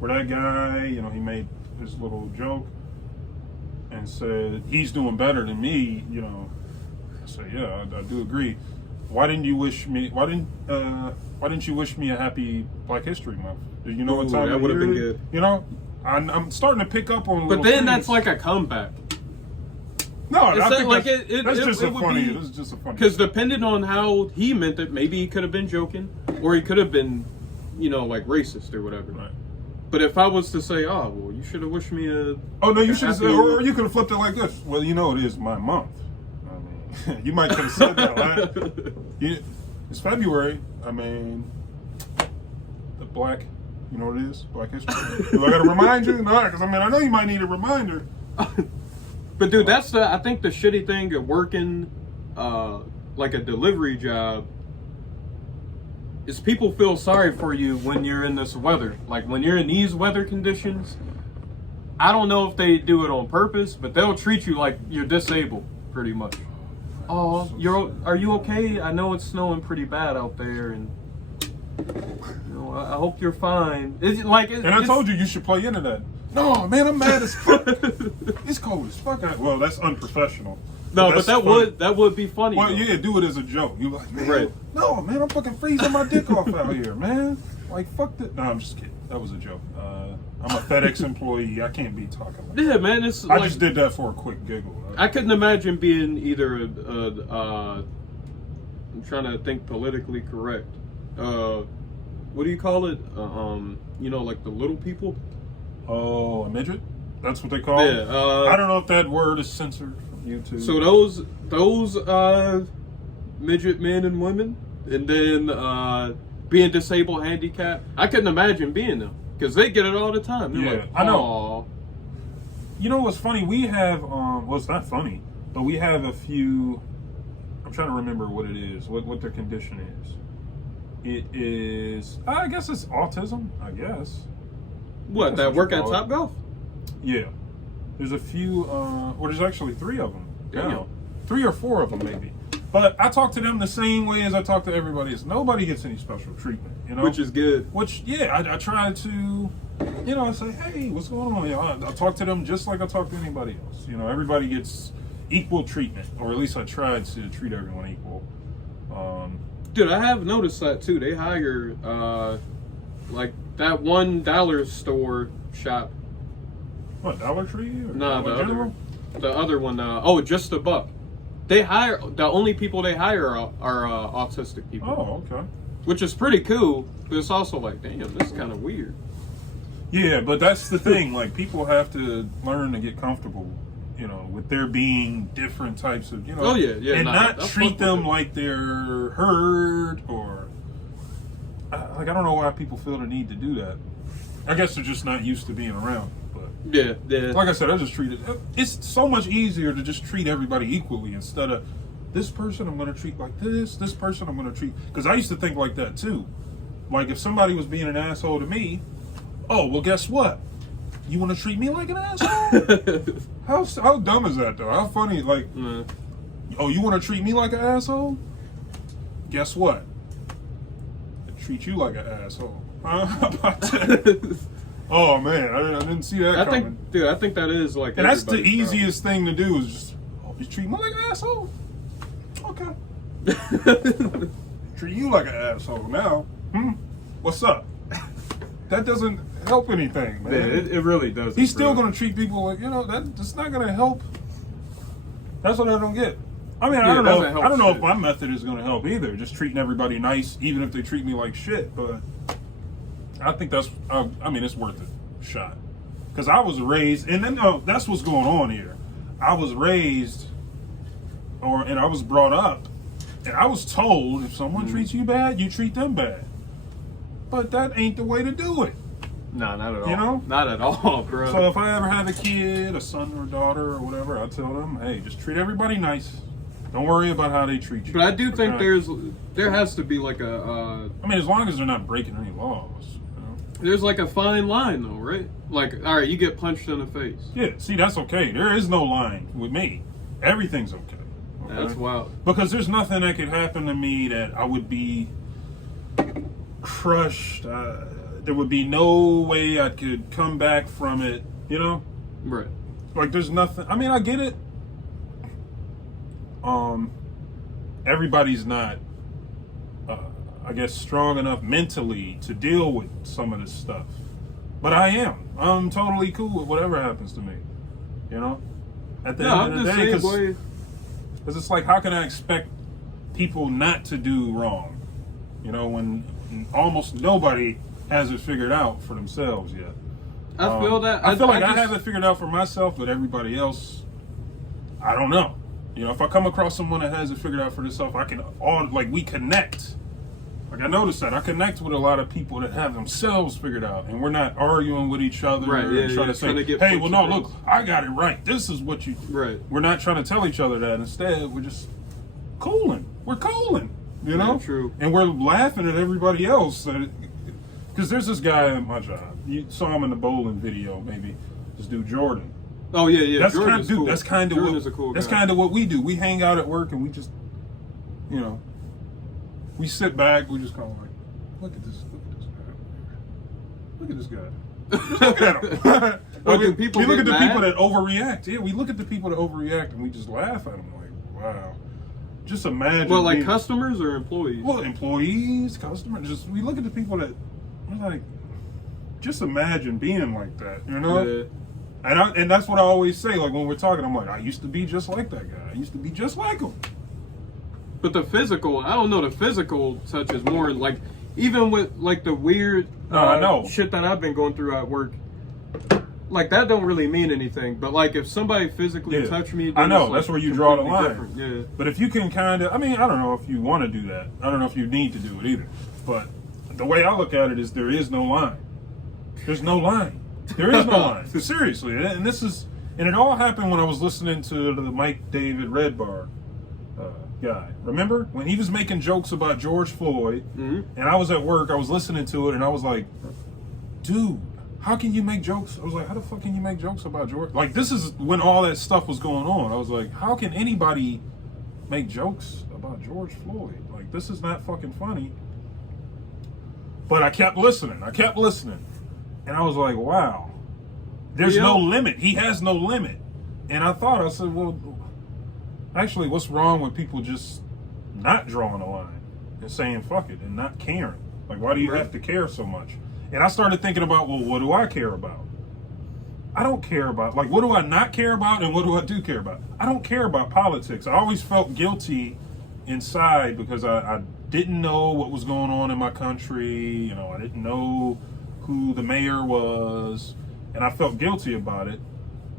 where that guy, you know, he made his little joke and said he's doing better than me, you know, I say, yeah, I do agree. why didn't you wish me? Why didn't you wish me a happy Black History Month? Do you know what time that of would have year been it is? good. You know, I'm starting to pick up on. But then that's like a comeback. No, I think like that's just a would funny. be- This is just a funny. Because depending on how he meant it, maybe he could have been joking, or he could have been, like racist or whatever. Right. But if I was to say, oh, well, you should have wished me a... Oh, no, you should have happy- said, or you could have flipped it like this. Well, you know it is my month. I mean, you might could have said that, right? It's February. I mean, the Black, you know what it is? Black History. Do I got to remind you? No, because I mean, I know you might need a reminder. But dude, that's I think the shitty thing of working like a delivery job is people feel sorry for you when you're in this weather. Like when you're in these weather conditions, I don't know if they do it on purpose, but they'll treat you like you're disabled pretty much. Oh, are you okay? I know it's snowing pretty bad out there, and I hope you're fine. It's like, And I told you should play into that. No, man, I'm mad as fuck. It's cold as fuck. Well, that's unprofessional. No, but that's that would be funny. Well, though. yeah, do it as a joke. You like, man, Right. no, man, I'm fucking freezing my dick off out here, man. Like, fuck that. No, I'm just kidding. That was a joke. I'm a FedEx employee. I can't be talking like that. Yeah, man, it's I like, just did that for a quick giggle. I couldn't imagine being either I'm trying to think politically correct. What do you call it? Like the little people. Oh, a midget? That's what they call it? Yeah. I don't know if that word is censored from YouTube. So those midget men and women, and then being disabled, handicapped. I couldn't imagine being them because they get it all the time. They're Yeah, like, I know. "Aw." You know what's funny? We have, well, it's not funny, but we have a few, I'm trying to remember what it is, what their condition is. It is, I guess it's autism, I guess. What, That's that what work you at call it. Topgolf? Yeah. There's a few, well, there's actually 3 of them. Damn. Now. 3 or 4 of them, maybe. But I talk to them the same way as I talk to everybody else. Nobody gets any special treatment, you know? Which is good. Which, yeah, I try to, I say, hey, what's going on? I talk to them just like I talk to anybody else. Everybody gets equal treatment, or at least I try to treat everyone equal. Dude, I have noticed that too. They hire like that $1 store shop. What, Dollar Tree? Or Nah, what, General? the other one. Just a buck. They hire the only people they hire are autistic people. Oh, okay. Which is pretty cool, but it's also like, damn, this is kind of weird. Yeah, but that's the thing. Like, people have to learn to get comfortable, with there being different types of, Oh, yeah, and nah, not I'll treat fuck with them it. like they're hurt or, I don't know why people feel the need to do that. I guess they're just not used to being around. But Yeah. like I said, I just treat it. It's so much easier to just treat everybody equally instead of this person I'm going to treat like this person I'm going to treat. Because I used to think like that too. Like if somebody was being an asshole to me, oh, well, guess what? You want to treat me like an asshole? How dumb is that, though? How funny? Like, oh, you want to treat me like an asshole? Guess what? I treat you like an asshole. How about that? Oh, man, I didn't see that coming. I think that is like, And that's the everybody's problem. easiest thing to do is just, oh, you treat me like an asshole? Okay. Treat you like an asshole now. What's up? That doesn't help anything, man. Yeah, it really does. He's still going to treat people like, that's not going to help. That's what I don't get. I mean, Yeah, I don't it doesn't know. help I don't know if shit. my method is going to help either. Just treating everybody nice, even if they treat me like shit. But I think that's, it's worth it. Shot. Because I was raised, and then that's what's going on here. I was raised, and I was brought up, and I was told if someone treats you bad, you treat them bad. But that ain't the way to do it. No, not at all. You know? Not at all, bro. So if I ever have a kid, a son or daughter or whatever, I tell them, hey, just treat everybody nice. Don't worry about how they treat you. But I do think Okay? there has to be like a I mean, as long as they're not breaking any laws. there's like a fine line though, right? Like, all right, you get punched in the face. Yeah, see, that's okay. There is no line with me. Everything's okay. That's wild. Because there's nothing that could happen to me that I would be crushed. There would be no way I could come back from it, Right. Like, there's nothing. I mean, I get it. Everybody's not I guess, strong enough mentally to deal with some of this stuff. But I am. I'm totally cool with whatever happens to me. You know? At the end of the day, because it's like, how can I expect people not to do wrong? You know, when almost nobody has it figured out for themselves yet. I feel that. I feel like I have it figured out for myself, but everybody else, I don't know. You know, if I come across someone that has it figured out for themselves, we connect. Like, I noticed that. I connect with a lot of people that have themselves figured out, and we're not arguing with each other and trying to say, hey, well, no, look, I got it right. This is what you... Right. We're not trying to tell each other that. Instead, we're just cooling. We're cooling, you know? Yeah, true. And we're laughing at everybody else. Because there's this guy at my job. You saw him in the bowling video, maybe. This dude, Jordan. Oh, yeah. That's Jordan's kind of, cool. That's kind of what... Jordan's a cool guy. That's kind of what we do. We hang out at work, and we just, you know... We sit back, we just kind of like, look at this guy. Look at him. When people we look at the get people mad? that overreact. Yeah, we look at the people that overreact and we just laugh at them like, wow. Just imagine. Well, like customers or employees? Well, employees, customers. We look at the people that, we're like, just imagine being like that, you know? Yeah. And that's what I always say, like when we're talking, I'm like, I used to be just like that guy. I used to be just like him. But the physical, I don't know, the physical touch is more like, even with like the weird I know. shit that I've been going through at work, like that don't really mean anything. But like if somebody physically touched me, I know, it's, that's like, where you draw the line. different. Yeah. But if you can kind of, I mean, I don't know if you want to do that. I don't know if you need to do it either. But the way I look at it is there is no line. There's no line. There is no line. Seriously. And it all happened when I was listening to the Mike David Red Bar guy. Remember when he was making jokes about George Floyd? Mm-hmm. And I was at work, I was listening to it, and I was like, dude, how can you make jokes? I was like, how the fuck can you make jokes about George? Like, this is when all that stuff was going on. I was like, how can anybody make jokes about George Floyd? Like, this is not fucking funny. But I kept listening. And I was like, wow, there's no limit. He has no limit. And I said, well, actually, what's wrong with people just not drawing a line and saying fuck it and not caring? Like, why do you have to care so much? And I started thinking about, well, what do I care about? I don't care about, like, what do I not care about and what do I do care about? I don't care about politics. I always felt guilty inside because I didn't know what was going on in my country. You know, I didn't know who the mayor was, and I felt guilty about it.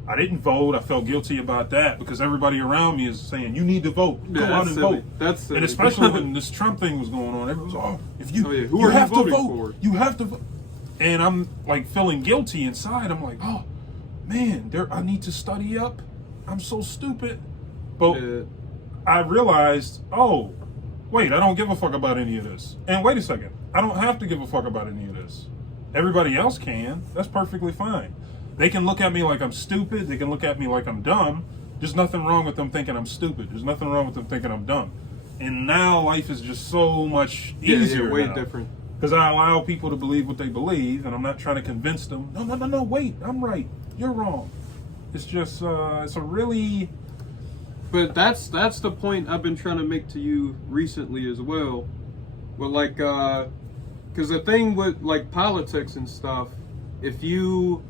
I didn't vote. I felt guilty about that because everybody around me is saying, you need to vote. Go out and vote. That's silly. And especially when this Trump thing was going on, everyone was, if you, who you are have you to voting vote. for? You have to vote. And I'm like feeling guilty inside. I'm like, oh, man, I need to study up. I'm so stupid. But I realized, oh, wait, I don't give a fuck about any of this. And wait a second, I don't have to give a fuck about any of this. Everybody else can. That's perfectly fine. They can look at me like I'm stupid. They can look at me like I'm dumb. There's nothing wrong with them thinking I'm stupid. There's nothing wrong with them thinking I'm dumb. And now life is just so much easier. Way different. Because I allow people to believe what they believe, and I'm not trying to convince them. No, wait, I'm right. You're wrong. It's just, it's a really... But that's the point I've been trying to make to you recently as well. But like, because the thing with like politics and stuff, if you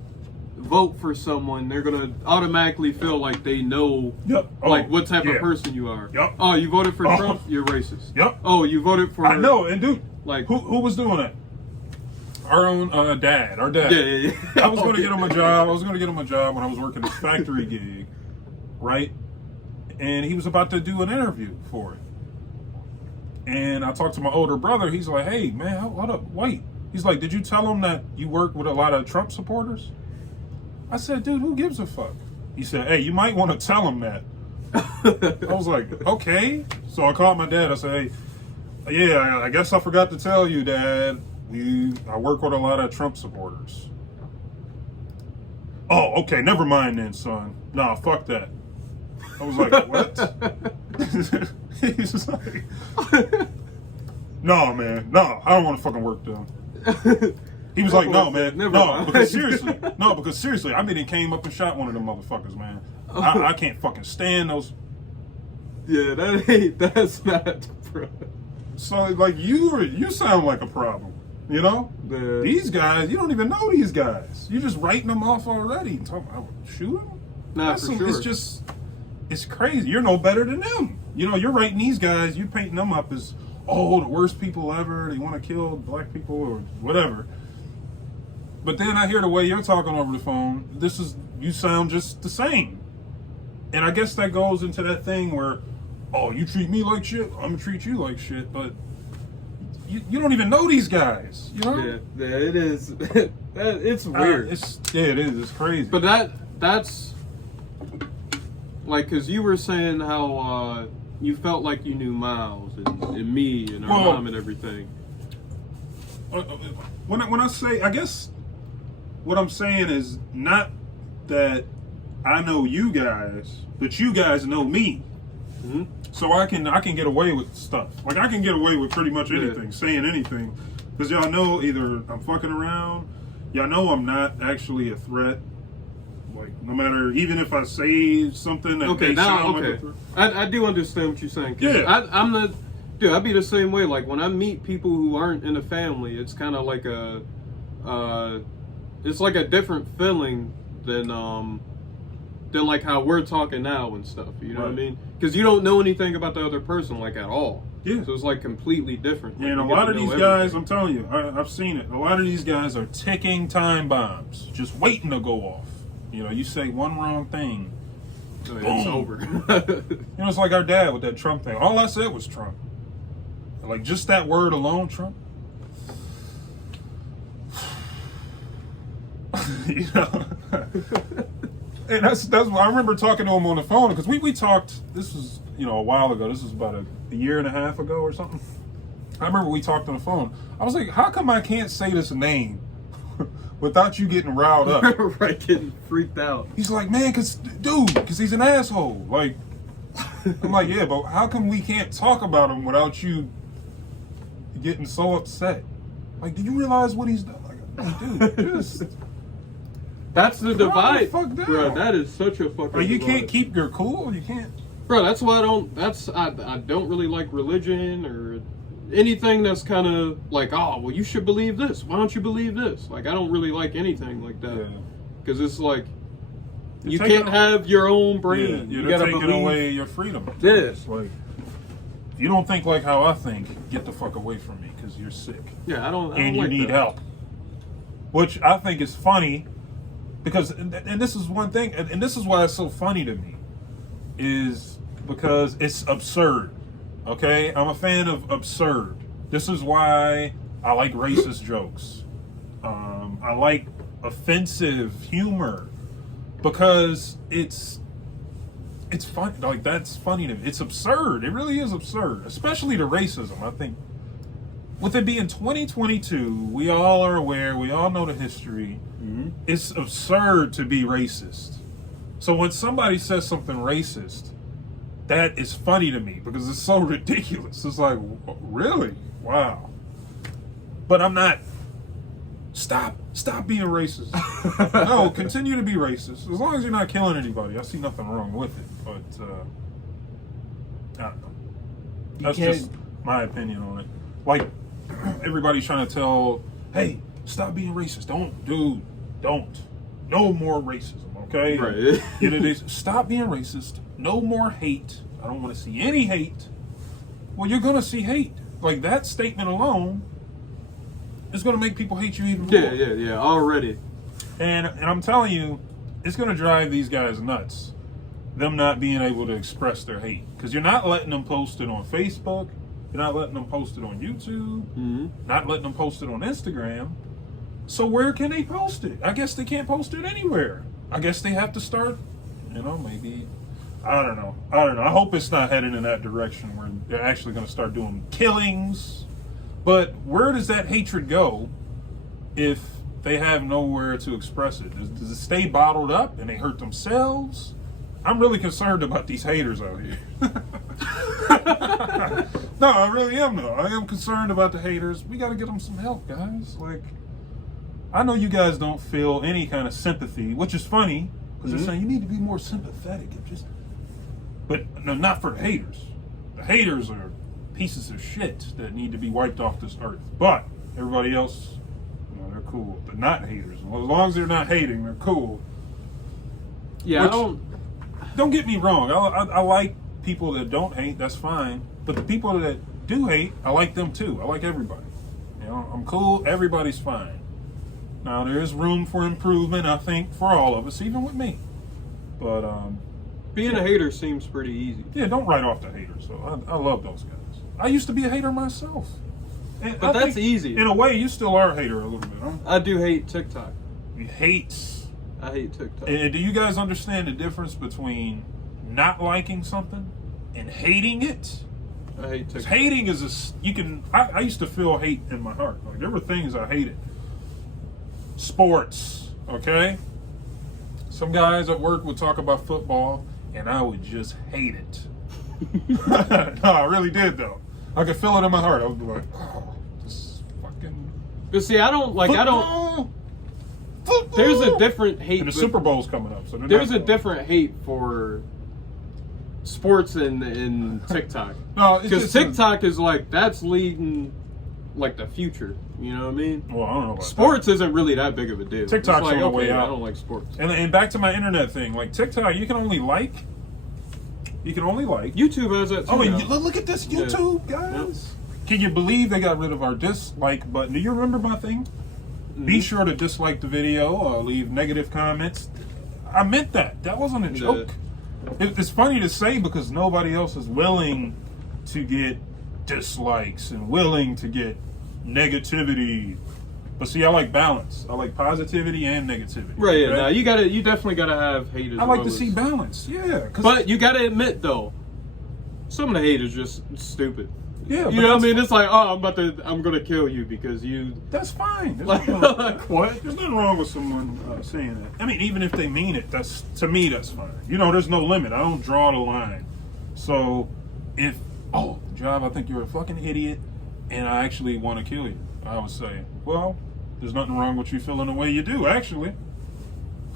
vote for someone, they're gonna automatically feel like they know like what type of person you are. Oh, you voted for Trump, you're racist. Oh, you voted for... I know, and dude, like who was doing that? Our own dad. Our dad. Yeah. I was going to get him a job. I was going to get him a job when I was working this factory gig, right? And he was about to do an interview for it. And I talked to my older brother. He's like, hey, man, hold up, wait. He's like, did you tell him that you work with a lot of Trump supporters? I said, dude, who gives a fuck? He said, hey, you might want to tell him that. I was like, okay. So I called my dad. I said, hey, yeah, I guess I forgot to tell you, Dad. I work with a lot of Trump supporters. Oh, okay, never mind then, son. Nah, fuck that. I was like, what? He's just like, no, man, no, I don't want to fucking work them. He was like, no, man, no, because seriously, I mean, he came up and shot one of them motherfuckers, man. I can't fucking stand those. Yeah, that's not, bro. So like you sound like a problem. You know, these guys, you don't even know these guys. You're just writing them off already. Talking about shoot them. Nah, for sure. It's crazy. You're no better than them. You know, you're writing these guys. You're painting them up as the worst people ever. They want to kill black people or whatever. But then I hear the way you're talking over the phone. You sound just the same. And I guess that goes into that thing where, you treat me like shit, I'm gonna treat you like shit. But you don't even know these guys, you know? Yeah, it is. It's weird. It is. It's crazy. But that's like, because you were saying how you felt like you knew Miles and me and our mom and everything. When I say, I guess what I'm saying is not that I know you guys, but you guys know me. Mm-hmm. So I can get away with stuff. Like I can get away with pretty much anything, saying anything, because y'all know either I'm fucking around, y'all know I'm not actually a threat. Like no matter, even if I say something that like a threat. I do understand what you're saying. Yeah, I'm not. Dude, I'd be the same way. Like when I meet people who aren't in a family, it's kind of like it's like a different feeling than like how we're talking now and stuff. You know what I mean? Because you don't know anything about the other person like at all. Yeah. So it's like completely different. Like, and a lot of these guys, I'm telling you, I've seen it. A lot of these guys are ticking time bombs, just waiting to go off. You know, you say one wrong thing, it's over. You know, it's like our dad with that Trump thing. All I said was Trump. Like just that word alone, Trump. You know. And that's why I remember talking to him on the phone, because we talked, this was, a while ago. This was about a year and a half ago or something. I remember we talked on the phone. I was like, how come I can't say this name without you getting riled up? Right, getting freaked out. He's like, man, because he's an asshole. Like, I'm like, yeah, but how come we can't talk about him without you getting so upset? Like, do you realize what he's done? Like, dude, just... That's the divide, the fuck down. Bro. That is such a fucking. Like, you divide. can't keep your cool. You can't, bro. That's why I don't really like religion or anything that's kind of like, well, you should believe this. Why don't you believe this? Like, I don't really like anything like that, because it's like you can't have your own brain. Yeah, you gotta taking believe. away your freedom. Yeah. It's like, if you don't think like how I think, get the fuck away from me, because you're sick. Yeah, I don't and you like need that. help, which I think is funny. Because, and this is one thing, and this is why it's so funny to me, is because it's absurd, okay? I'm a fan of absurd. This is why I like racist jokes. I like offensive humor, because it's funny. Like, that's funny to me. It's absurd. It really is absurd, especially the racism. I think, with it being 2022, we all are aware, we all know the history. Mm-hmm. It's absurd to be racist. So when somebody says something racist, that is funny to me, because it's so ridiculous. It's like, really? Wow. But I'm not. Stop being racist. No, continue to be racist. As long as you're not killing anybody, I see nothing wrong with it. But, I don't know. That's just my opinion on it. Like, everybody's trying to tell, hey, stop being racist. Don't. No more racism, okay? Right. Stop being racist. No more hate. I don't want to see any hate. Well, you're going to see hate. Like, that statement alone is going to make people hate you even more. Yeah, already. And I'm telling you, it's going to drive these guys nuts, them not being able to express their hate. Because you're not letting them post it on Facebook. You're not letting them post it on YouTube. Mm-hmm. Not letting them post it on Instagram. So where can they post it? I guess they can't post it anywhere. I guess they have to start, maybe, I don't know. I hope it's not headed in that direction where they're actually going to start doing killings. But where does that hatred go if they have nowhere to express it? Does it stay bottled up and they hurt themselves? I'm really concerned about these haters out here. No, I really am, though. I am concerned about the haters. We got to get them some help, guys. Like, I know you guys don't feel any kind of sympathy, which is funny, because they're saying you need to be more sympathetic. But no, not for the haters. The haters are pieces of shit that need to be wiped off this earth. But everybody else, you know, they're cool. They're not haters. Well, as long as they're not hating, they're cool. Yeah, Which, don't get me wrong. I like people that don't hate. That's fine. But the people that do hate, I like them too. I like everybody. You know, I'm cool. Everybody's fine. Now there is room for improvement, I think, for all of us, even with me. But being a hater seems pretty easy. yeah, don't write off the haters. So I love those guys. I used to be a hater myself. And But I that's think, easy. In a way, you still are a hater a little bit. Huh? I do hate TikTok. You hates. I hate TikTok. And do you guys understand the difference between not liking something and hating it? I hate 'Cause TikTok. hating is I used to feel hate in my heart. Like there were things I hated. Sports, okay? Some guys at work would talk about football and I would just hate it. No, I really did though. I could feel it in my heart. I would be like, oh, this fucking But see, I don't. football. There's a different hate. And the but Super Bowl's coming up, so they're There's not a different hate for sports in TikTok. No, it's Because just TikTok is like, that's leading like the future. You know what I mean? Well, I don't know about Sports isn't really that big of a deal. TikTok's It's like, on the okay, way out. I don't like sports. And back to my internet thing, like TikTok, you can only like. YouTube has that too. Oh, and now. look at this Yeah. YouTube, guys. Can you believe they got rid of our dislike button? Do you remember my thing? Be sure to dislike the video or leave negative comments. I meant that. That wasn't a joke. It's funny to say because nobody else is willing to get dislikes and willing to get negativity. But see, I like balance. I like positivity and negativity. Right, yeah. okay? Now you definitely gotta have haters. I like to see balance. Yeah. But you gotta admit though, some of the hate is just stupid. Yeah, You know what I mean? It's like, oh, I'm gonna kill you because you. That's fine. There's Like, nothing wrong with that. like what? There's nothing wrong with someone saying that. I mean, even if they mean it, to me, that's fine. You know, there's no limit. I don't draw the line. So, Job, I think you're a fucking idiot, and I actually want to kill you, I would say, well, there's nothing wrong with you feeling the way you do, actually.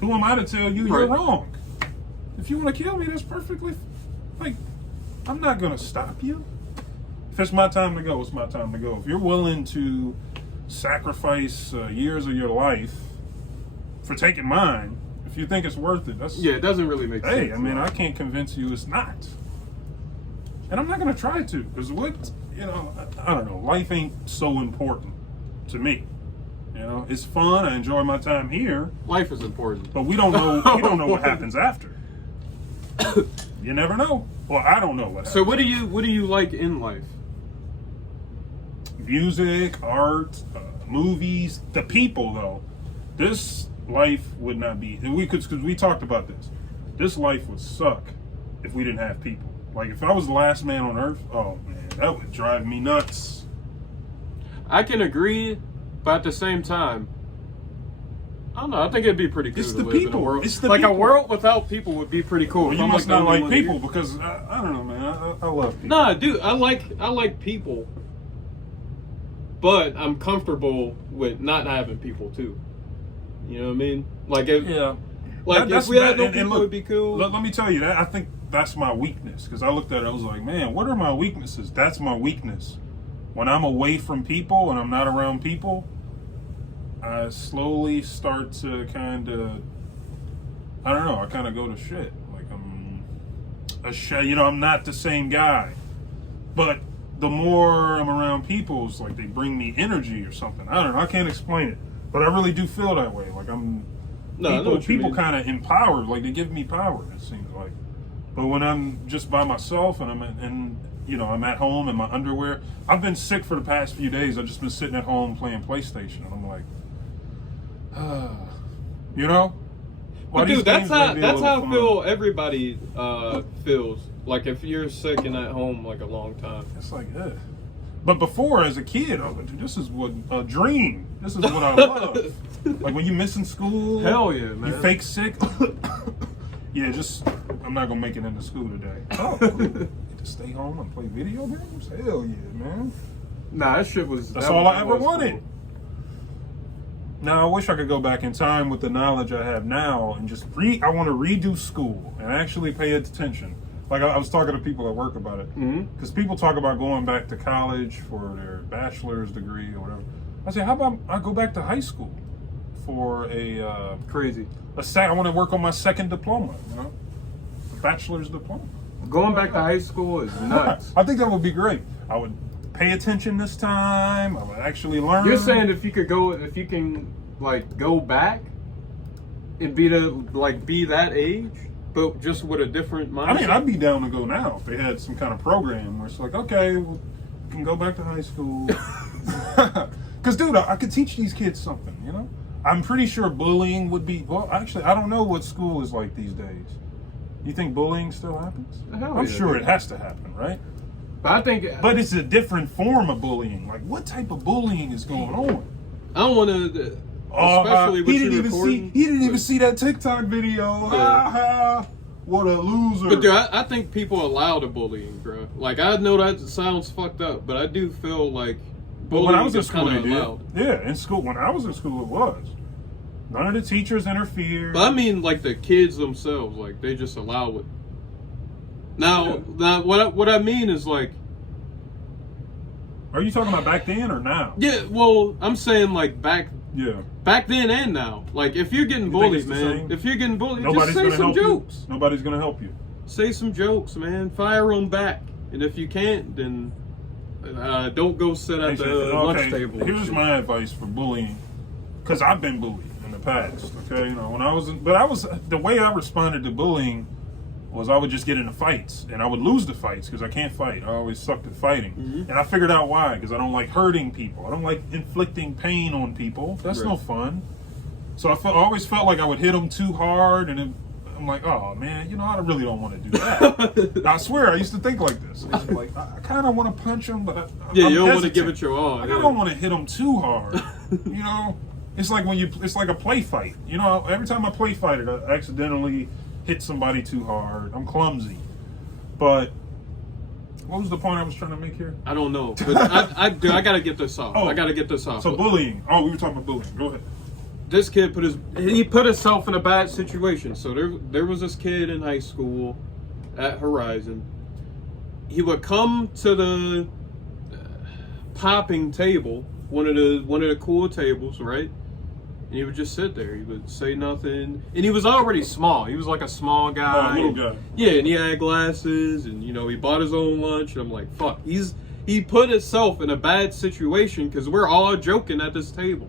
Who am I to tell you you're Right. wrong? If you want to kill me, that's perfectly, I'm not going to stop you. If it's my time to go, it's my time to go. If you're willing to sacrifice years of your life for taking mine, if you think it's worth it, that's... Yeah, it doesn't really make sense. Hey, I mean, I can't convince you it's not. And I'm not going to try to, because I don't know, life ain't so important to me. You know, it's fun, I enjoy my time here, Life is important. but we don't know what happens after. You never know. Well, I don't know what happens. So what do you like in life? Music, art, movies, the people though. This life would not be, because we talked about this. This life would suck if we didn't have people. Like if I was the last man on earth, oh man, that would drive me nuts. I can agree, but at the same time, I don't know. I think it'd be pretty cool It's to the live in people. a world. It's the like people. a world without people would be pretty cool. Well, If you I'm, must the not only like one people here. because I don't know, man. I love people. Nah, dude, I like people, but I'm comfortable with not having people too. You know what I mean? Like if Yeah. like That's if we had bad. no And people, look, it'd be cool. Let me tell you that I think that's my weakness because I looked at it. I was like, man, what are my weaknesses? That's my weakness. When I'm away from people and I'm not around people, I slowly start to kind of, I don't know, I kind of go to shit. Like I'm not the same guy. But the more I'm around people, it's like they bring me energy or something. I don't know, I can't explain it. But I really do feel that way. Like No, I know what you people mean. kind of empowered, like they give me power, it seems like. But when I'm just by myself and I'm at home in my underwear, I've been sick for the past few days. I've just been sitting at home playing PlayStation, and I'm like, Why But these dude, that's games might be a how I little feel. fun. Everybody feels like if you're sick and at home like a long time. It's like, But before, as a kid, I was like, dude, this is what a dream. This is what I love. Like when you missing school. Hell yeah, man. You fake sick. Yeah, I'm not gonna make it into school today. Oh, cool. Get to stay home and play video games. Hell yeah, man. Nah, that shit was. That's that all was- I that ever was wanted. cool. Now I wish I could go back in time with the knowledge I have now and I want to redo school and actually pay attention. Like I was talking to people at work about it, because people talk about going back to college for their bachelor's degree or whatever. I say, how about I go back to high school for a Crazy. I want to work on my second diploma, you know, a bachelor's diploma. Going back to high school is nuts. I think that would be great. I would pay attention this time. I would actually learn. You're saying if you can like go back and be that age, but just with a different mindset. I mean, I'd be down to go now if they had some kind of program where it's like, okay, we can go back to high school. Because, dude, I could teach these kids something, you know? I'm pretty sure bullying would be, well, actually, I don't know what school is like these days. You think bullying still happens? Hell I'm yeah. sure it has to happen, right? But I think... But it's a different form of bullying. Like, what type of bullying is going on? I don't want to... Especially with you recording. He didn't even see that TikTok video. Ha ha! What a loser! But dude, I think people allow the bullying, bro. Like I know that sounds fucked up, but I do feel like bullying when I was in is school, kind of they did. allowed. Yeah, in school. When I was in school, it was. None of the teachers interfered. But I mean, like the kids themselves, like they just allow it. Now, what I mean is like. Are you talking about back then or now? Yeah, well, I'm saying like back then and now. Like if you're getting bullied, man, if you're getting bullied, just say some jokes. Nobody's gonna help you. Say some jokes, man. Fire them back. And if you can't, then don't go sit at the lunch table. Here's my advice for bullying, because I've been bullied in the past. Okay, you know, when I was, the way I responded to bullying was I would just get into fights, and I would lose the fights because I can't fight. I always sucked at fighting, and I figured out why. Because I don't like hurting people. I don't like inflicting pain on people. That's no fun. So I always felt like I would hit them too hard, and I'm like, oh man, you know, I really don't want to do that. I swear, I used to think like this. I was like, I kind of want to punch him, but you I'm don't want to hesitant. give it your all. I don't want to hit him too hard. You know, it's like it's like a play fight. You know, every time I play fight it, I accidentally hit somebody too hard. I'm clumsy. But what was the point I was trying to make here? I don't know. But I gotta get this off. I gotta get this off. So bullying. Oh, we were talking about bullying. Go ahead. This kid put himself in a bad situation. So there was this kid in high school at Horizon. He would come to the popping table, one of the cool tables, right? And he would just sit there. He would say nothing. And he was already small. He was like a small guy. Oh, little guy. Yeah, and he had glasses, and you know, he bought his own lunch. And I'm like, fuck. He put himself in a bad situation because we're all joking at this table.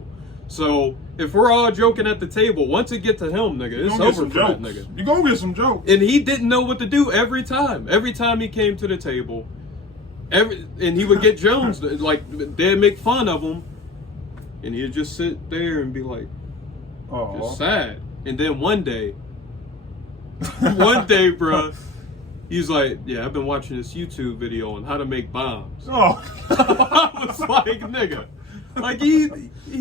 So if we're all joking at the table, once it get to him, nigga, it's over for that nigga. You gonna get some jokes. And he didn't know what to do every time. Every time he came to the table, and he would get Jones, like they'd make fun of him, and he'd just sit there and be like, just sad. And then one day, bro, he's like, yeah, I've been watching this YouTube video on how to make bombs. Oh, I was like, nigga, like he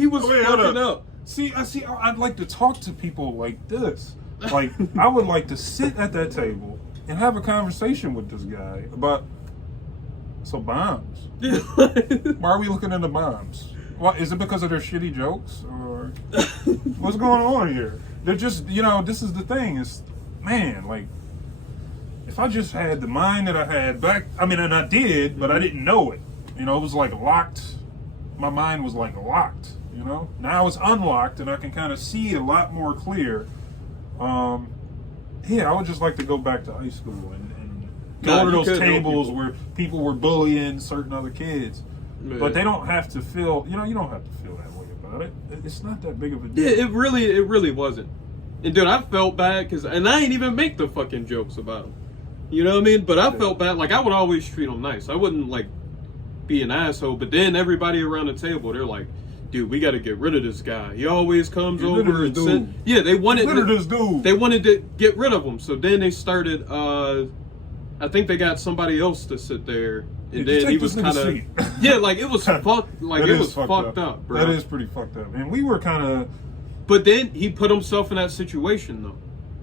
was fucking up. See, I'd like to talk to people like this. Like, I would like to sit at that table and have a conversation with this guy about bombs. Why are we looking into bombs? What is it, because of their shitty jokes, or what's going on here? They're just, you know, this is the thing. Is, man, like, if I just had the mind that I had back, I mean, and I did, but I didn't know it. You know, it was like locked. My mind was like locked. You know, now it's unlocked, and I can kind of see a lot more clear. Yeah, I would just like to go back to high school and go to those tables where people were bullying certain other kids. Yeah. But they don't have to feel, you know, you don't have to feel that way about it. It's not that big of a deal. Yeah, it really wasn't. And dude, I felt bad and I ain't even make the fucking jokes about him. You know what I mean? But I felt bad. Like, I would always treat him nice. I wouldn't, like, be an asshole. But then everybody around the table, they're like, dude, we got to get rid of this guy. He always comes over and send. Yeah, they wanted to get rid of him. So then they started. I think they got somebody else to sit there, and then he was kind of. Yeah, like it was fucked. Like it was fucked up, bro. That is pretty fucked up, and we were kind of. But then he put himself in that situation, though.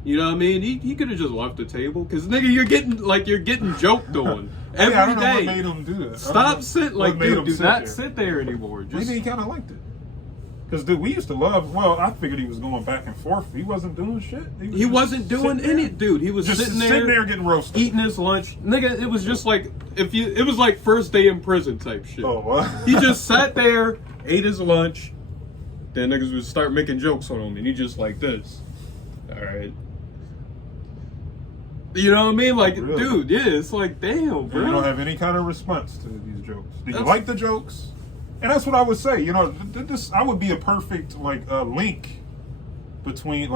You know what I mean? He could have just left the table, because nigga, you're getting joked on every day. I don't know what made him do that. Stop sit like, dude, do not sit there anymore. Maybe he kind of liked it. Because, dude, we used to love, well, I figured he was going back and forth. He wasn't doing shit. He wasn't doing any, dude. He was just sitting there getting roasted. eating his lunch. Nigga, it was just like, it was like first day in prison type shit. Oh, what? He just sat there, ate his lunch, then niggas would start making jokes on him, and he just like this. All right. You know what I mean? Like, Really? dude, yeah, it's like, damn, bro. You don't have any kind of response to these jokes. Do you like the jokes? And that's what I would say. You know, this I would be a perfect link between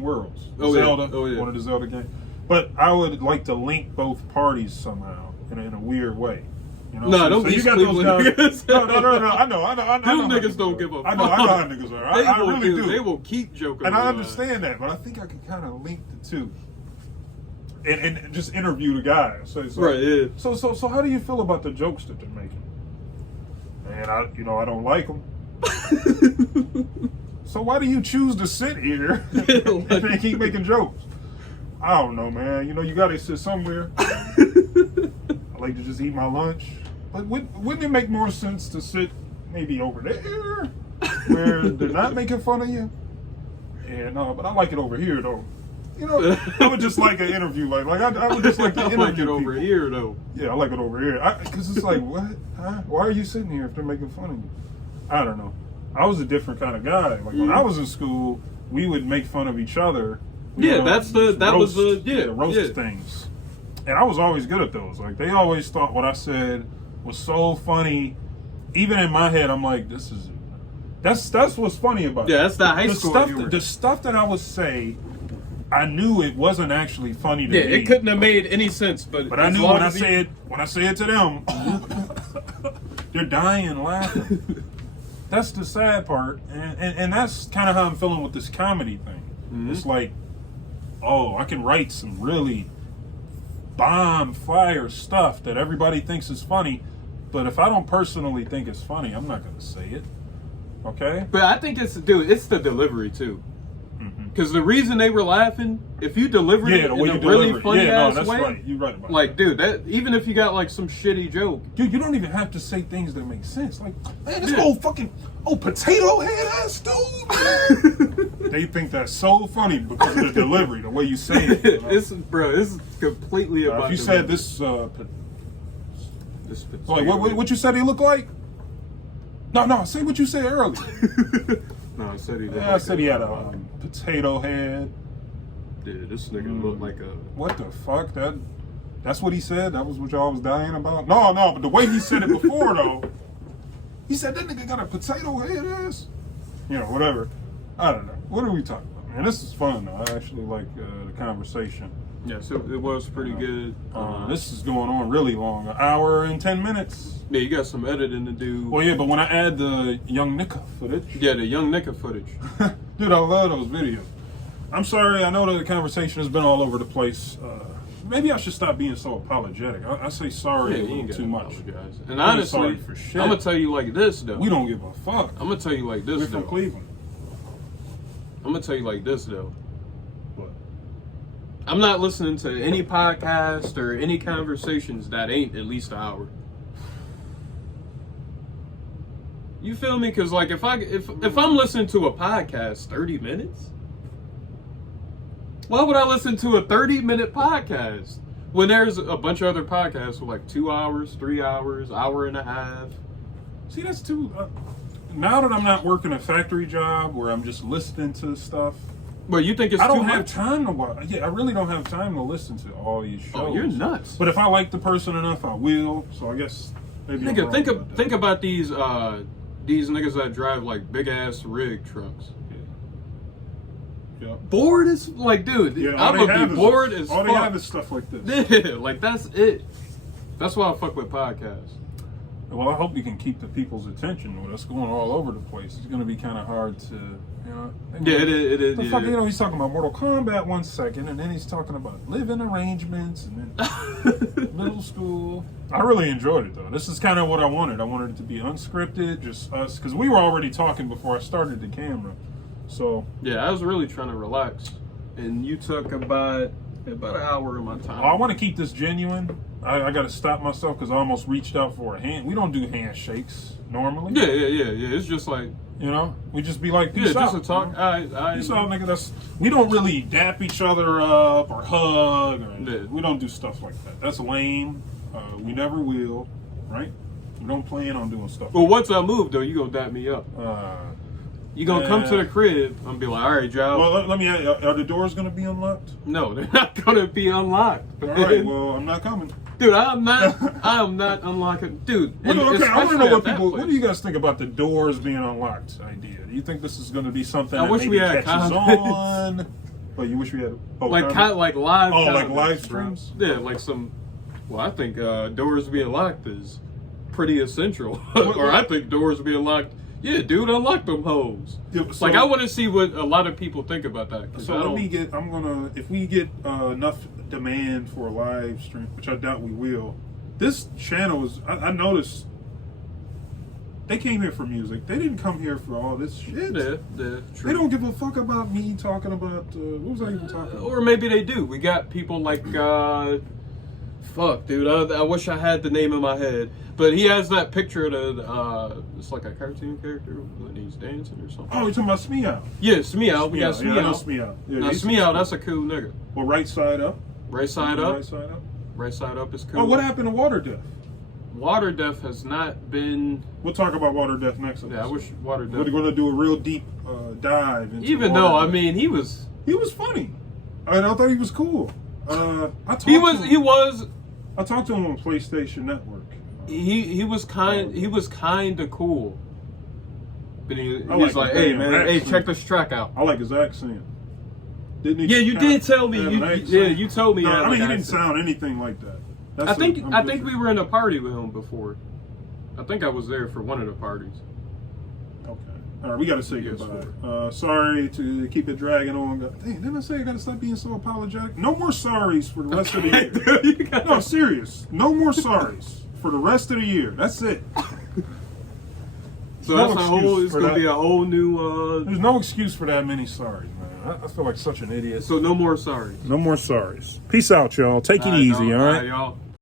worlds. Oh, Zelda, yeah. Oh, yeah. One of the Zelda games. But I would like to link both parties somehow in a weird way. You know, Nah, don't you East got those Cleveland guys. niggas. No. I know. Them how niggas don't give a fuck. I know how niggas are. I really do. They will keep joking. And I understand that, but I think I can kind of link the two. And just interview the guys. So, right, yeah. So how do you feel about the jokes that they're making? And I don't like them. So why do you choose to sit here and then keep making jokes? I don't know, man. You gotta sit somewhere. I like to just eat my lunch. But wouldn't it make more sense to sit maybe over there where they're not making fun of you? And but I like it over here though. I would just like an interview, I would just like to interview like it over people. here though. Yeah, I like it over here. Because it's like, what? Huh? Why are you sitting here if they're making fun of you? I don't know. I was a different kind of guy. Like when I was in school, we would make fun of each other. Yeah, roast things. And I was always good at those. Like they always thought what I said was so funny. Even in my head, I'm like, that's what's funny about it. Yeah, that's the high school humor. The stuff that I would say, I knew it wasn't actually funny to me. Yeah, it couldn't have made any sense, but I knew when I say it to them, they're dying laughing. That's the sad part, and that's kind of how I'm feeling with this comedy thing. Mm-hmm. It's like, I can write some really bomb fire stuff that everybody thinks is funny, but if I don't personally think it's funny, I'm not going to say it. Okay? But I think it's the delivery too. Because the reason they were laughing, if you delivered it in a really funny ass way, right. You're right about that. Dude, even if you got some shitty joke, dude, you don't even have to say things that make sense. Like, man, this old potato head ass dude. They think that's so funny because of the delivery, the way you say it. This is completely about. If you said this, what you said he looked like? No, say what you said earlier. No, I said he. I said he had a potato head. Dude, this nigga looked like a. What the fuck? That's what he said. That was what y'all was dying about. No, but the way he said it before though, he said that nigga got a potato head ass. Whatever. I don't know. What are we talking about, man? This is fun though. I actually like the conversation. Yeah, so it was pretty good. This is going on really long, 1 hour and 10 minutes. Yeah, you got some editing to do. Well, yeah, but when I add the Young Nicka footage. Yeah, the Young Nicka footage. Dude, I love those videos. I'm sorry, I know the conversation has been all over the place. Maybe I should stop being so apologetic. I say sorry a little too much. Apologize. And honestly, sorry for shit. I'm going to tell you like this, though. We don't give a fuck. I'm going to tell you like this, We're though. from Cleveland. I'm going to tell you like this, though. What? I'm not listening to any podcast or any conversations that ain't at least an hour. You feel me? Because if I'm listening to a podcast 30 minutes, why would I listen to a 30-minute podcast when there's a bunch of other podcasts with 2 hours, 3 hours, hour and a half? See, that's too. Now that I'm not working a factory job where I'm just listening to stuff. But you think it's too much? I don't have time to watch. Yeah, I really don't have time to listen to all these shows. Oh, you're nuts. But if I like the person enough, I will. So I guess maybe. Nigga, think about these niggas that drive big ass rig trucks. Yeah. Bored as dude. Yeah, I'm gonna be bored as fuck. All they have is stuff like this. Yeah, that's it. That's why I fuck with podcasts. Well, I hope you can keep the people's attention with us going all over the place. It's going to be kind of hard to, Yeah, it is. The fuck, he's talking about Mortal Kombat 1 second, and then he's talking about living arrangements, and then middle school. I really enjoyed it, though. This is kind of what I wanted. I wanted it to be unscripted, just us, because we were already talking before I started the camera. So yeah, I was really trying to relax, and you took about an hour of my time. I want to keep this genuine. I got to stop myself because I almost reached out for a hand. We don't do handshakes normally. Yeah. It's just You know, we just be like, Yeah, peace just out. to talk. Peace out, nigga. We don't really dap each other up or hug. We don't do stuff like that. That's lame. We never will, right? We don't plan on doing stuff. Well, once I move though, you gonna dap me up. You gonna come to the crib and be like, all right, Joe. Well, let me ask you, are the doors gonna be unlocked? No, they're not gonna be unlocked. All right, well, I'm not coming. Dude, I am not unlocking. Dude, Okay, I want to know what do you guys? guys think about the doors being unlocked idea? Do you think this is going to be something I that wish maybe we had catches comments. on? Oh, you wish we had Like live. Oh, like comments, live bro. streams? Yeah, like some. Well, I think doors being locked is pretty essential. Or I think doors being locked. Yeah, dude, unlock them hoes. Yeah, so- like I want to see what a lot of people think about that. So if we get enough demand for a live stream, which I doubt we will, this channel is, I noticed, they came here for music. They didn't come here for all this shit. Yeah, true. They don't give a fuck about me talking about, what was I even talking about? Or maybe they do. We got people like, fuck, dude. I wish I had the name in my head. But he has that picture of it's like a cartoon character when he's dancing or something. Oh, you're talking about Smeow. Yeah, Smeow. We got Smeow. Yeah, I know Smeow. Smeow. Yeah, Now, he's- Smeow, that's a cool nigga. Well, right side up. Right side up. Right side up. Right side up is cool. Oh, what happened to Water Death? Water Death has not been. We'll talk about Water Death next episode. Yeah, I wish Water Death. We're going to do a real deep dive into Even Water though, I Death. mean, he was. He was funny. I thought he was cool. I talked He to was. him. He was. I talked to him on PlayStation Network. He was kind. He was kind of cool. But he's like like, his hey damn man, hey, accent. check this track out. I like his accent. Didn't he? Yeah, you kinda did tell me. have You, an accent? yeah, you told me. No, he had, I mean, like, he didn't accent. sound anything like that. I think we were in a party with him before. I think I was there for one of the parties. Okay. All right, we got to say Yes, goodbye. Sorry to keep it dragging on. Dang, didn't I say I got to stop being so apologetic? No more sorries for the rest of the year. You got- No, serious. No more sorries for the rest of the year. That's it. So No that's a excuse whole. It's for gonna that. be a whole new. There's no excuse for that many sorries, man. I feel like such an idiot. So no more sorry. No more sorries. Peace out, y'all. Take it easy, all right? y'all.